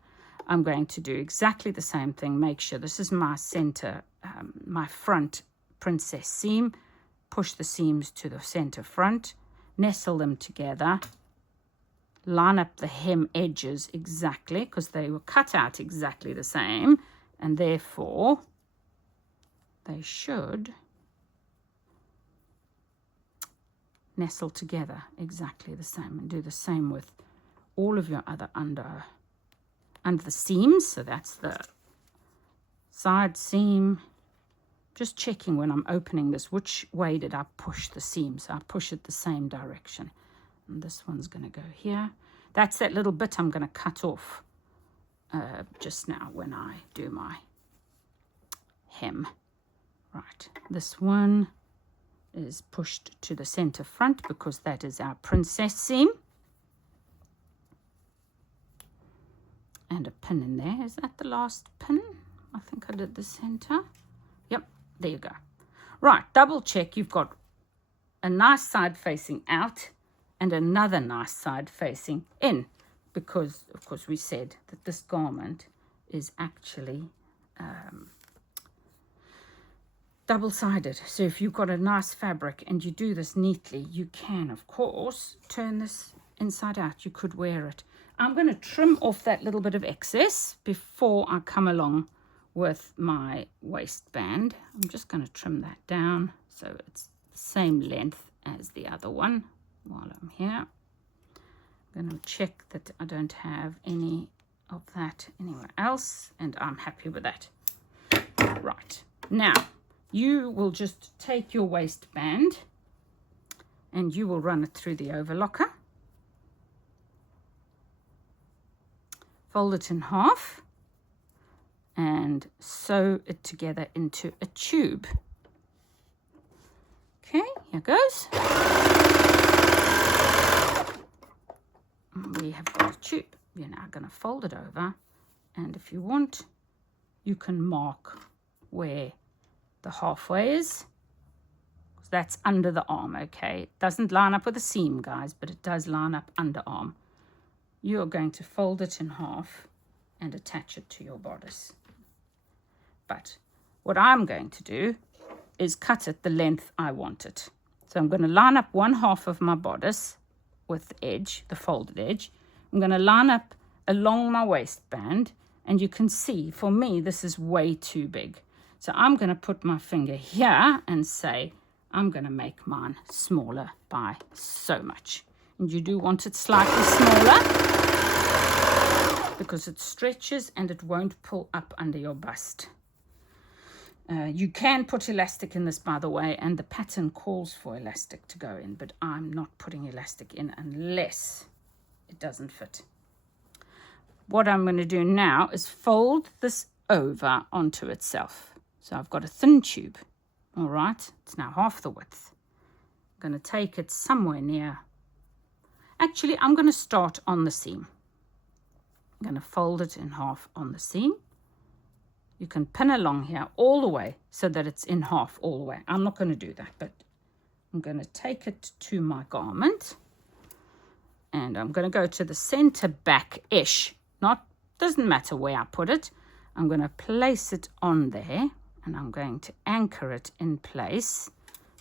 I'm going to do exactly the same thing. Make sure this is my center, my front princess seam. Push the seams to the center front. Nestle them together. Line up the hem edges exactly, because they were cut out exactly the same. And therefore, they should nestle together exactly the same. And do the same with all of your other under the seams. So that's the side seam. Just checking when I'm opening this, which way did I push the seam? So I push it the same direction. And this one's going to go here. That's that little bit I'm going to cut off just now when I do my hem. Right, this one is pushed to the center front because that is our princess seam. And a pin in there. Is that the last pin? I think I did the center. Yep, there you go. Right, double check you've got a nice side facing out and another nice side facing in, because of course we said that this garment is actually double-sided. So if you've got a nice fabric and you do this neatly, you can of course turn this inside out. You could wear it. I'm going to trim off that little bit of excess before I come along with my waistband. I'm just going to trim that down so it's the same length as the other one while I'm here. I'm going to check that I don't have any of that anywhere else, and I'm happy with that. Right, now you will just take your waistband and you will run it through the overlocker. Fold it in half and sew it together into a tube. Okay, here goes. We have got a tube. We're now going to fold it over, and if you want, you can mark where the halfway is. That's under the arm, okay? It doesn't line up with the seam, guys, but it does line up underarm. You're going to fold it in half and attach it to your bodice. But what I'm going to do is cut it the length I want it. So I'm going to line up one half of my bodice with the edge, the folded edge. I'm going to line up along my waistband, and you can see for me this is way too big. So I'm going to put my finger here and say I'm going to make mine smaller by so much. And you do want it slightly smaller because it stretches and it won't pull up under your bust. You can put elastic in this, by the way, and the pattern calls for elastic to go in, but I'm not putting elastic in unless it doesn't fit. What I'm going to do now is fold this over onto itself. So I've got a thin tube, all right? It's now half the width. I'm going to take it somewhere near. Actually, I'm going to start on the seam. I'm going to fold it in half on the seam. You can pin along here all the way so that it's in half all the way. I'm not going to do that, but I'm going to take it to my garment. And I'm going to go to the center back-ish. Doesn't matter where I put it. I'm going to place it on there. And I'm going to anchor it in place,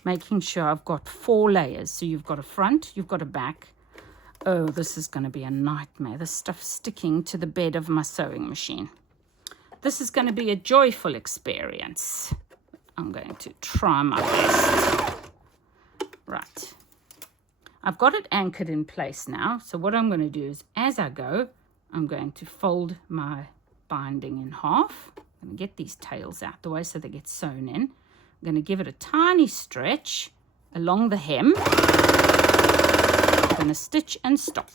making sure I've got 4 layers. So you've got a front, you've got a back. Oh, this is going to be a nightmare. This stuff sticking to the bed of my sewing machine. This is going to be a joyful experience. I'm going to try my best. Right. I've got it anchored in place now. So what I'm going to do is, as I go, I'm going to fold my binding in half. I'm going to get these tails out the way so they get sewn in. I'm going to give it a tiny stretch along the hem. I'm going to stitch and stop.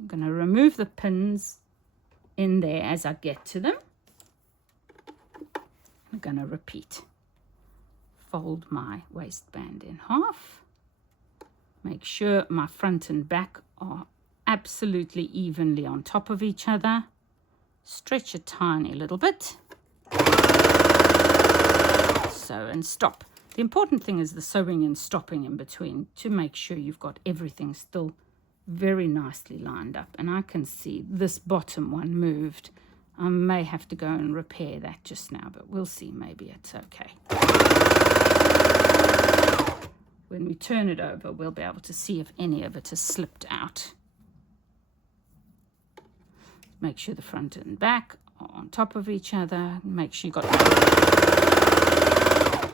I'm going to remove the pins in there as I get to them. I'm going to repeat. Fold my waistband in half. Make sure my front and back are absolutely evenly on top of each other. Stretch a tiny little bit. Sew and stop. The important thing is the sewing and stopping in between to make sure you've got everything still very nicely lined up. And I can see this bottom one moved. I may have to go and repair that just now, but we'll see. Maybe it's okay. When we turn it over, we'll be able to see if any of it has slipped out. Make sure the front and back are on top of each other. Make sure you've got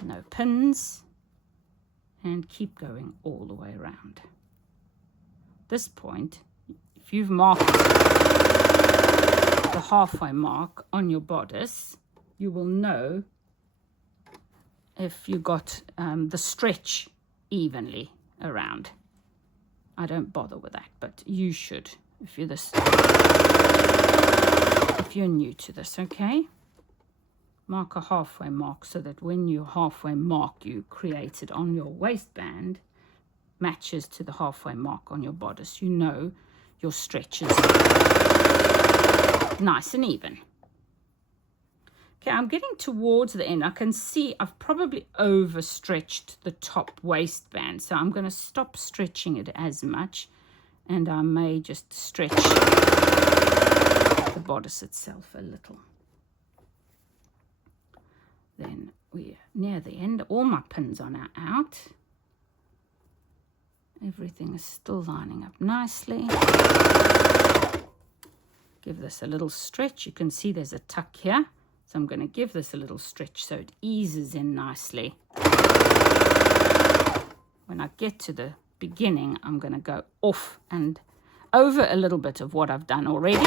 no pins. And keep going all the way around. At this point, if you've marked the halfway mark on your bodice, you will know if you got the stretch evenly around. I don't bother with that, but you should if you're new to this, okay? Mark a halfway mark so that when you halfway mark you created on your waistband matches to the halfway mark on your bodice. You know your stretch is nice and even. Okay, I'm getting towards the end. I can see I've probably overstretched the top waistband, so I'm going to stop stretching it as much, and I may just stretch the bodice itself a little. Then we're near the end. All my pins are now out. Everything is still lining up nicely. Give this a little stretch. You can see there's a tuck here. So I'm going to give this a little stretch so it eases in nicely. When I get to the beginning, I'm going to go off and over a little bit of what I've done already. And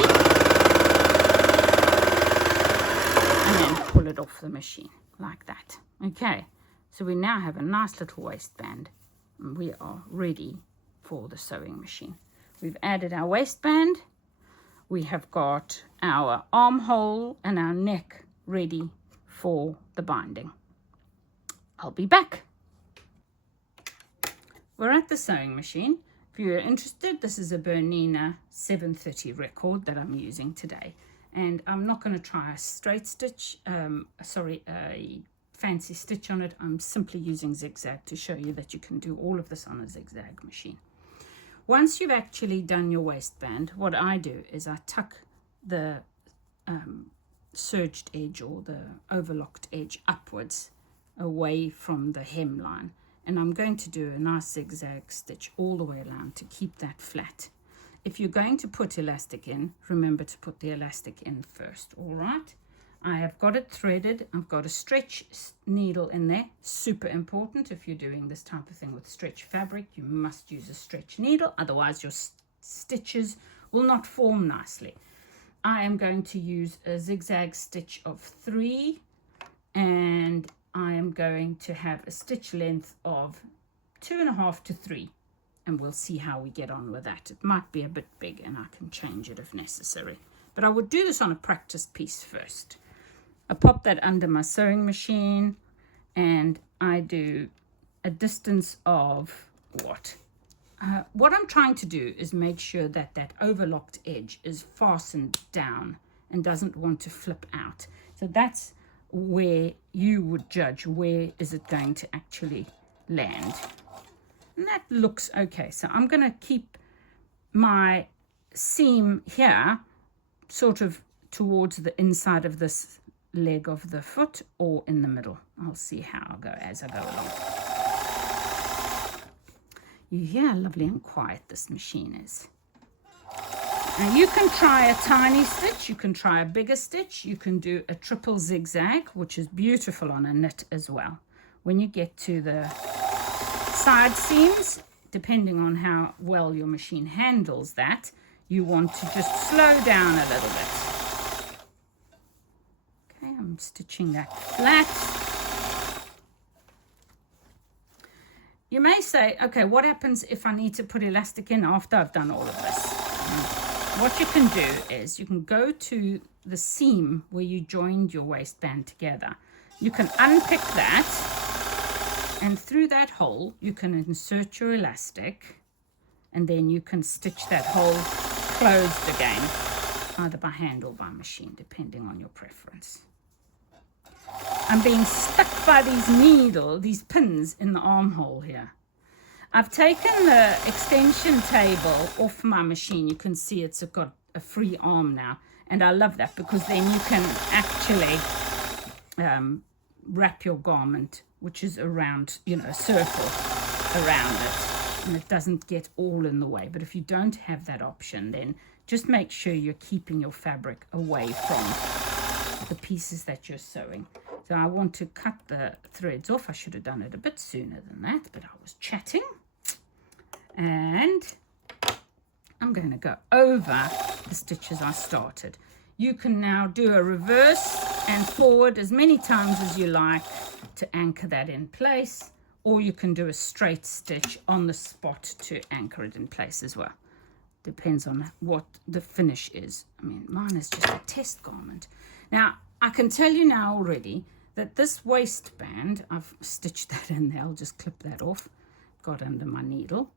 then pull it off the machine like that. Okay, so we now have a nice little waistband. And we are ready for the sewing machine. We've added our waistband. We have got our armhole and our neck ready for the binding. I'll be back. We're at the sewing machine. If you're interested, this is a Bernina 730 record that I'm using today. And I'm not going to try a straight stitch, a fancy stitch on it. I'm simply using zigzag to show you that you can do all of this on a zigzag machine. Once you've actually done your waistband, what I do is I tuck the serged edge or the overlocked edge upwards away from the hemline, and I'm going to do a nice zigzag stitch all the way around to keep that flat. if you're going to put elastic in, remember to put the elastic in first. All right, I have got it threaded. I've got a stretch needle in there, super important. If you're doing this type of thing with stretch fabric, you must use a stretch needle, otherwise your stitches will not form nicely. I am going to use a zigzag stitch of 3, and I am going to have a stitch length of 2.5 to 3, and we'll see how we get on with that. It might be a bit big and I can change it if necessary, but I would do this on a practice piece first. I pop that under my sewing machine, and I do a distance of what I'm trying to do is make sure that that overlocked edge is fastened down and doesn't want to flip out. So that's where you would judge where is it going to actually land. And that looks okay. So I'm going to keep my seam here sort of towards the inside of this leg of the foot or in the middle. I'll see how I go as I go along. You hear how lovely and quiet this machine is. And you can try a tiny stitch, you can try a bigger stitch, you can do a triple zigzag, which is beautiful on a knit as well. When you get to the side seams, depending on how well your machine handles that, you want to just slow down a little bit. Okay, I'm stitching that flat. You may say, okay, what happens if I need to put elastic in after I've done all of this? What you can do is you can go to the seam where you joined your waistband together. You can unpick that, and through that hole you can insert your elastic, and then you can stitch that hole closed again, either by hand or by machine, depending on your preference. I'm being stuck by these pins in the armhole here. I've taken the extension table off my machine. You can see it's got a free arm now, and I love that because then you can actually wrap your garment, which is around, a circle around it, and it doesn't get all in the way. But if you don't have that option, then just make sure you're keeping your fabric away from the pieces that you're sewing. So I want to cut the threads off. I should have done it a bit sooner than that, but I was chatting. And I'm going to go over the stitches I started. You can now do a reverse and forward as many times as you like to anchor that in place, or you can do a straight stitch on the spot to anchor it in place as well. Depends on what the finish is. I mean, mine is just a test garment. Now, I can tell you now already that this waistband, I've stitched that in there, I'll just clip that off, got under my needle.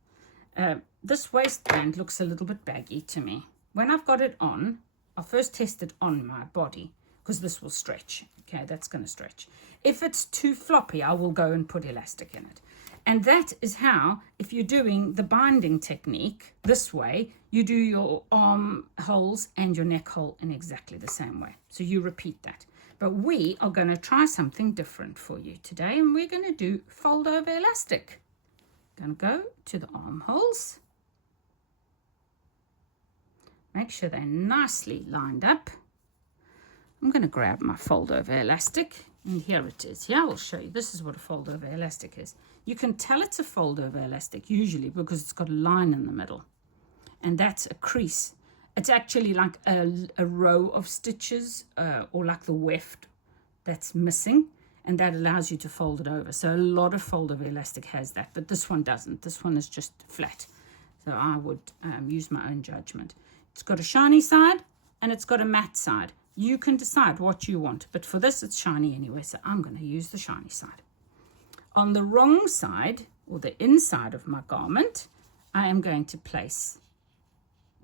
This waistband looks a little bit baggy to me. When I've got it on, I'll first test it on my body, because this will stretch. Okay, that's going to stretch. If it's too floppy, I will go and put elastic in it. And that is how, if you're doing the binding technique this way, you do your armholes and your neck hole in exactly the same way. So you repeat that. But we are going to try something different for you today, and we're going to do fold over elastic. Going to go to the armholes. Make sure they're nicely lined up. I'm going to grab my fold over elastic, and here it is. Here, I'll show you. This is what a fold over elastic is. You can tell it's a fold over elastic usually because it's got a line in the middle, and that's a crease. It's actually like a row of stitches or like the weft that's missing, and that allows you to fold it over. So a lot of fold over elastic has that, but this one doesn't. This one is just flat. So I would use my own judgment. It's got a shiny side and it's got a matte side. You can decide what you want, but for this it's shiny anyway, so I'm going to use the shiny side. On the wrong side, or the inside of my garment, I am going to place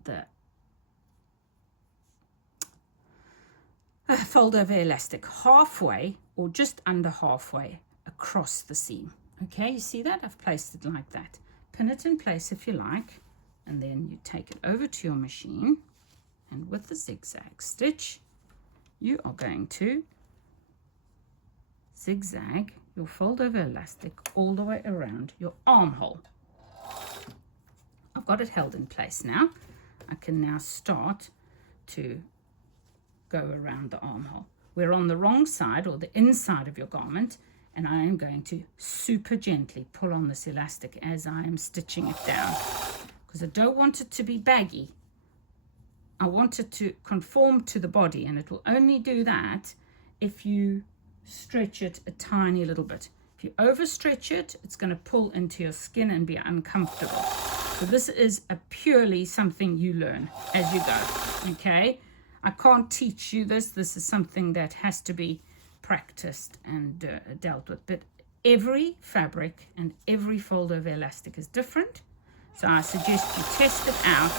the fold over elastic halfway or just under halfway across the seam. Okay, you see that? I've placed it like that. Pin it in place if you like, and then you take it over to your machine, and with the zigzag stitch you are going to zigzag your fold over elastic all the way around your armhole. I've got it held in place now. I can now start to go around the armhole. We're on the wrong side or the inside of your garment, and I am going to super gently pull on this elastic as I am stitching it down, because I don't want it to be baggy. I want it to conform to the body, and it will only do that if you stretch it a tiny little bit. If you overstretch it, it's going to pull into your skin and be uncomfortable. So this is a purely something you learn as you go, okay? I can't teach you this. This is something that has to be practiced and dealt with. But every fabric and every fold over elastic is different. So I suggest you test it out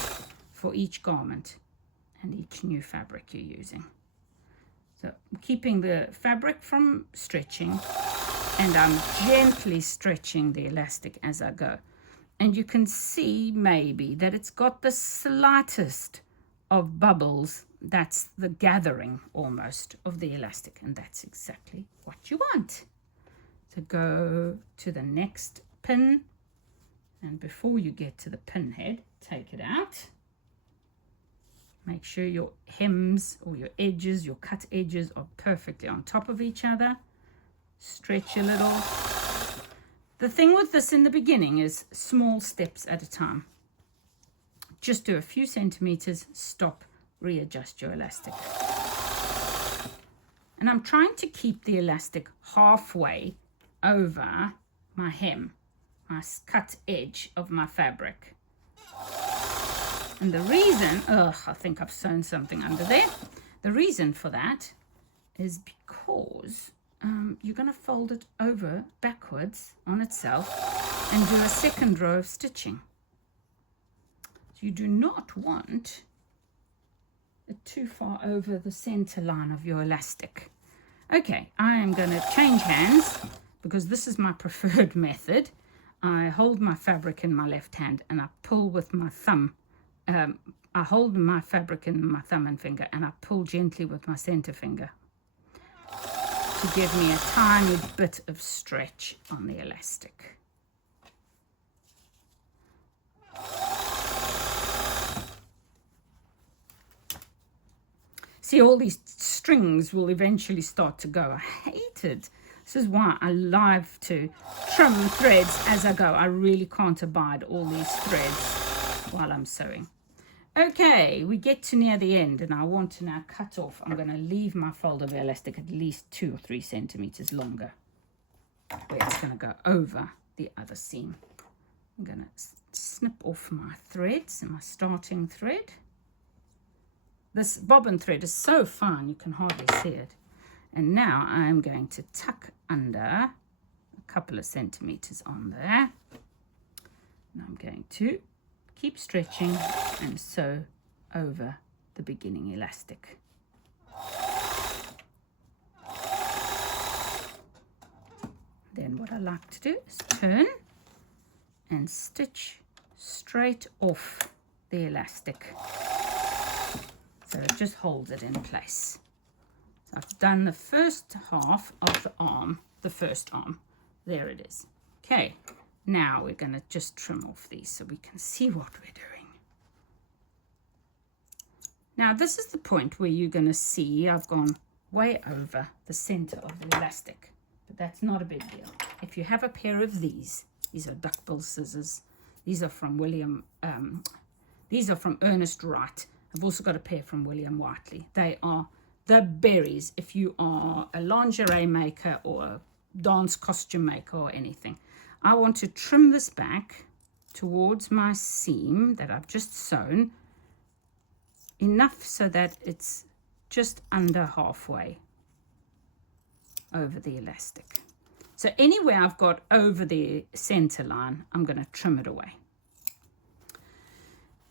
for each garment and each new fabric you're using. So I'm keeping the fabric from stretching, and I'm gently stretching the elastic as I go. And you can see maybe that it's got the slightest of bubbles. That's the gathering almost of the elastic, and that's exactly what you want. So go to the next pin, and before you get to the pin head, take it out. Make sure your hems or your edges, your cut edges, are perfectly on top of each other. Stretch a little. The thing with this in the beginning is small steps at a time. Just do a few centimeters, stop, readjust your elastic. And I'm trying to keep the elastic halfway over my hem, my cut edge of my fabric. And the reason, I think I've sewn something under there. The reason for that is because you're going to fold it over backwards on itself and do a second row of stitching. So you do not want it too far over the center line of your elastic. Okay, I am going to change hands because this is my preferred method. I hold my fabric in my left hand and I pull with my thumb. I hold my fabric in my thumb and finger, and I pull gently with my center finger to give me a tiny bit of stretch on the elastic. See, all these strings will eventually start to go. I hate it. This is why I love to trim threads as I go. I really can't abide all these threads while I'm sewing. Okay, we get to near the end, and I want to now cut off. I'm going to leave my fold of elastic at least 2 or 3 centimeters longer, where it's going to go over the other seam. I'm going to snip off my threads and my starting thread. This bobbin thread is so fine you can hardly see it. And now I'm going to tuck under a couple of centimeters on there. And I'm going to keep stretching and sew over the beginning elastic. Then what I like to do is turn and stitch straight off the elastic. So it just holds it in place. So I've done the first half of the arm, the first arm. There it is. Okay. Now we're going to just trim off these so we can see what we're doing. Now this is the point where you're going to see I've gone way over the center of the elastic, but that's not a big deal. If you have a pair of these are duckbill scissors. These are from Ernest Wright. I've also got a pair from William Whiteley. They are the berries if you are a lingerie maker or a dance costume maker or anything. I want to trim this back towards my seam that I've just sewn, enough so that it's just under halfway over the elastic. So anywhere I've got over the center line, I'm going to trim it away.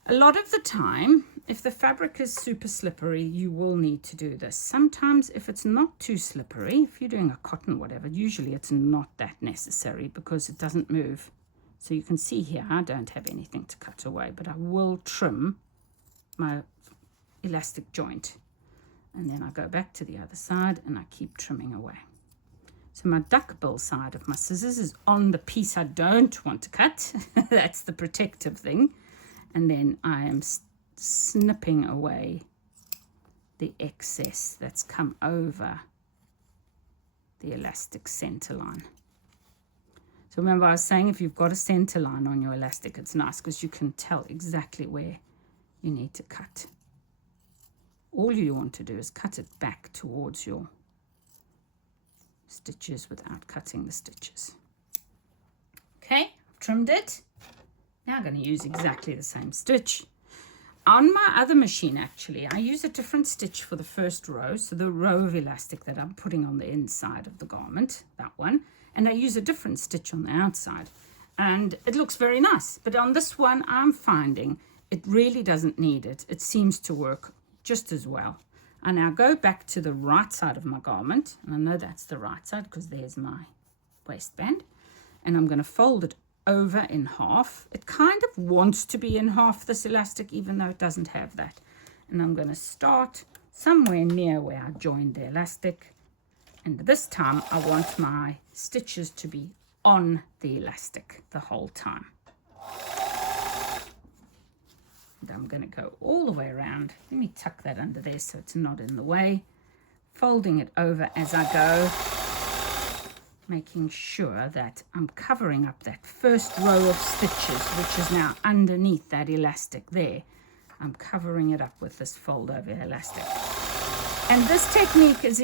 A lot of the time, if the fabric is super slippery, you will need to do this. Sometimes if it's not too slippery, if you're doing a cotton, whatever, usually it's not that necessary because it doesn't move. So you can see here, I don't have anything to cut away, but I will trim my elastic joint. And then I go back to the other side and I keep trimming away. So my duckbill side of my scissors is on the piece I don't want to cut. That's the protective thing. And then I am snipping away the excess that's come over the elastic center line. So remember I was saying if you've got a center line on your elastic, it's nice because you can tell exactly where you need to cut. All you want to do is cut it back towards your stitches without cutting the stitches. Okay, I've trimmed it. Now I'm going to use exactly the same stitch. On my other machine, actually, I use a different stitch for the first row. So the row of elastic that I'm putting on the inside of the garment, that one. And I use a different stitch on the outside. And it looks very nice. But on this one, I'm finding it really doesn't need it. It seems to work just as well. I now go back to the right side of my garment. And I know that's the right side because there's my waistband. And I'm going to fold it over in half. It kind of wants to be in half, this elastic, even though it doesn't have that. And I'm going to start somewhere near where I joined the elastic, and this time I want my stitches to be on the elastic the whole time. And I'm going to go all the way around. Let me tuck that under there so it's not in the way, folding it over as I go, making sure that I'm covering up that first row of stitches, which is now underneath that elastic there. I'm covering it up with this fold over elastic. And this technique is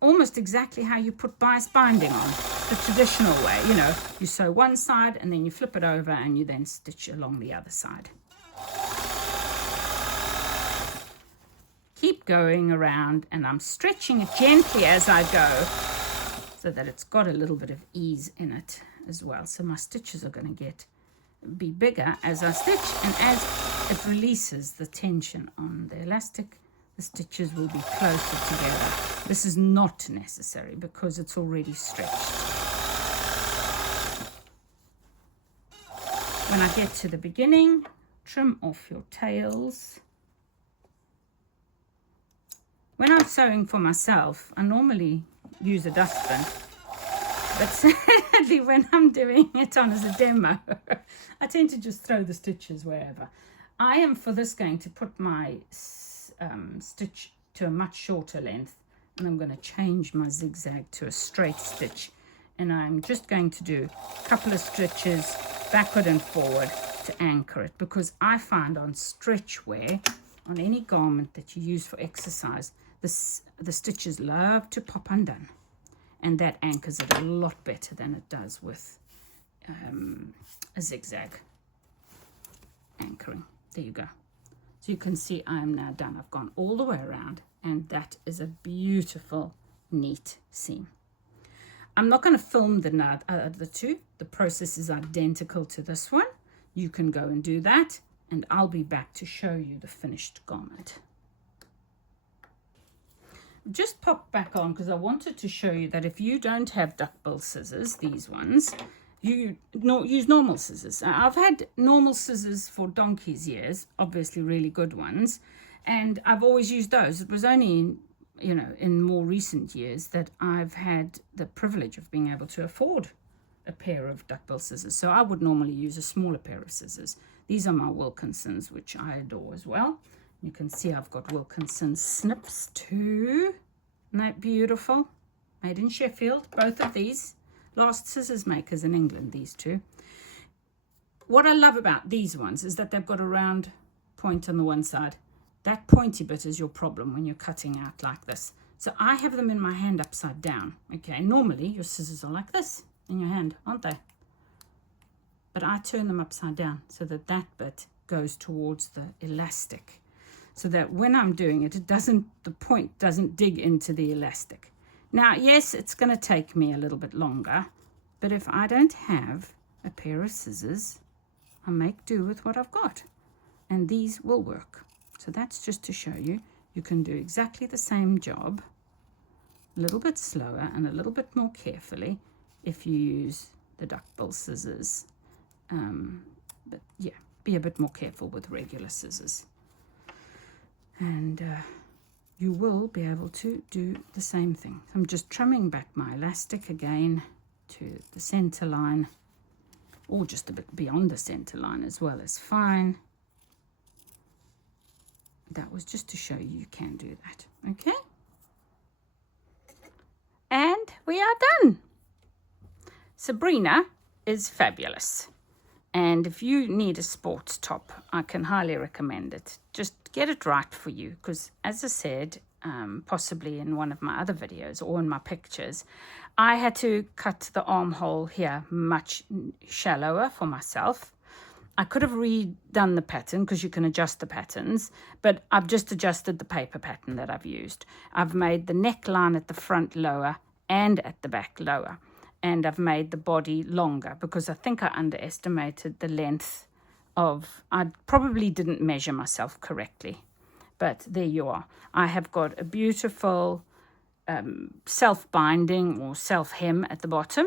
almost exactly how you put bias binding on, the traditional way. You know, you sew one side and then you flip it over and you then stitch along the other side. Keep going around, and I'm stretching it gently as I go, so that it's got a little bit of ease in it as well. So my stitches are going to be bigger as I stitch, and as it releases the tension on the elastic, the stitches will be closer together. This is not necessary because it's already stretched. When I get to the beginning, trim off your tails. When I'm sewing for myself, I normally use a dustbin, but sadly when I'm doing it on as a demo, I tend to just throw the stitches wherever. I am for this going to put my stitch to a much shorter length, and I'm going to change my zigzag to a straight stitch, and I'm just going to do a couple of stitches backward and forward to anchor it, because I find on stretch wear, on any garment that you use for exercise, the stitches love to pop undone, and that anchors it a lot better than it does with a zigzag anchoring. There you go. So you can see I'm now done. I've gone all the way around, and that is a beautiful, neat seam. I'm not going to film the two. The process is identical to this one. You can go and do that, and I'll be back to show you the finished garment. Just pop back on because I wanted to show you that if you don't have duckbill scissors, these ones, you use normal scissors. I've had normal scissors for donkey's years, obviously really good ones, and I've always used those. It was only in more recent years that I've had the privilege of being able to afford a pair of duckbill scissors. So I would normally use a smaller pair of scissors. These are my Wilkinsons, which I adore as well. You can see I've got Wilkinson snips too. Isn't that beautiful? Made in Sheffield, both of these. Last scissors makers in England, these two. What I love about these ones is that they've got a round point on the one side. That pointy bit is your problem when you're cutting out like this. So I have them in my hand upside down. Okay, normally your scissors are like this in your hand, aren't they? But I turn them upside down so that that bit goes towards the elastic, so that when I'm doing it, the point doesn't dig into the elastic. Now, yes, it's going to take me a little bit longer, but if I don't have a pair of scissors, I make do with what I've got, and these will work. So that's just to show you, you can do exactly the same job, a little bit slower and a little bit more carefully if you use the duckbill scissors. But yeah, be a bit more careful with regular scissors. And you will be able to do the same thing. I'm just trimming back my elastic again to the center line, or just a bit beyond the center line as well is fine. That was just to show you can do that. Okay. And we are done. Sabrina is fabulous. And if you need a sports top, I can highly recommend it. Just get it right for you, because as I said, possibly in one of my other videos or in my pictures, I had to cut the armhole here much shallower for myself. I could have redone the pattern because you can adjust the patterns, but I've just adjusted the paper pattern that I've used. I've made the neckline at the front lower and at the back lower. And I've made the body longer because I think I underestimated the length of, I probably didn't measure myself correctly. But there you are. I have got a beautiful self-binding or self-hem at the bottom.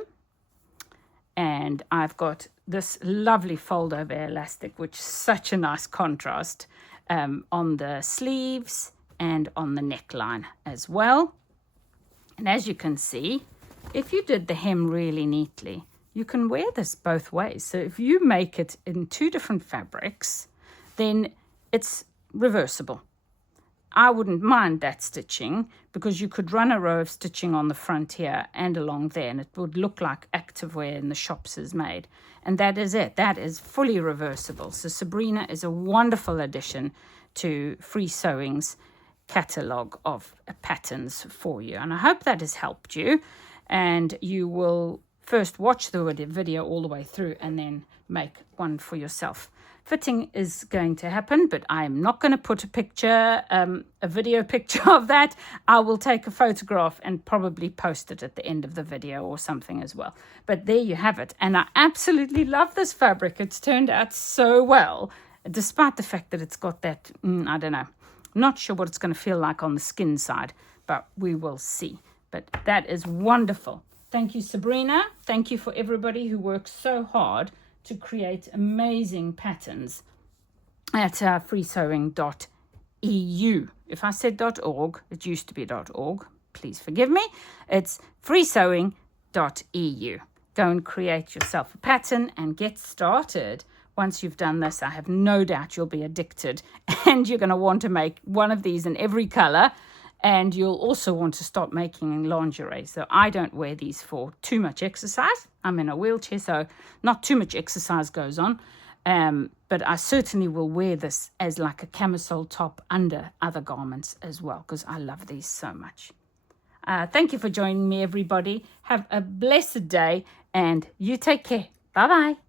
And I've got this lovely fold-over elastic, which is such a nice contrast on the sleeves and on the neckline as well. And as you can see, if you did the hem really neatly, you can wear this both ways. So if you make it in two different fabrics, then it's reversible. I wouldn't mind that stitching because you could run a row of stitching on the front here and along there, and it would look like activewear in the shops is made. And that is it. That is fully reversible. So Sabrina is a wonderful addition to Free Sewing's catalogue of patterns for you. And I hope that has helped you. And you will first watch the video all the way through and then make one for yourself. Fitting is going to happen, but I'm not going to put a picture, a video picture of that. I will take a photograph and probably post it at the end of the video or something as well. But there you have it. And I absolutely love this fabric. It's turned out so well, despite the fact that it's got that, I don't know, I'm not sure what it's going to feel like on the skin side, but we will see. But that is wonderful. Thank you, Sabrina. Thank you for everybody who works so hard to create amazing patterns at freesewing.eu. If I said .org, it used to be .org. Please forgive me. It's freesewing.eu. Go and create yourself a pattern and get started. Once you've done this, I have no doubt you'll be addicted and you're going to want to make one of these in every color. And you'll also want to stop making lingerie. So I don't wear these for too much exercise. I'm in a wheelchair, so not too much exercise goes on. But I certainly will wear this as like a camisole top under other garments as well, because I love these so much. Thank you for joining me, everybody. Have a blessed day, and you take care. Bye-bye.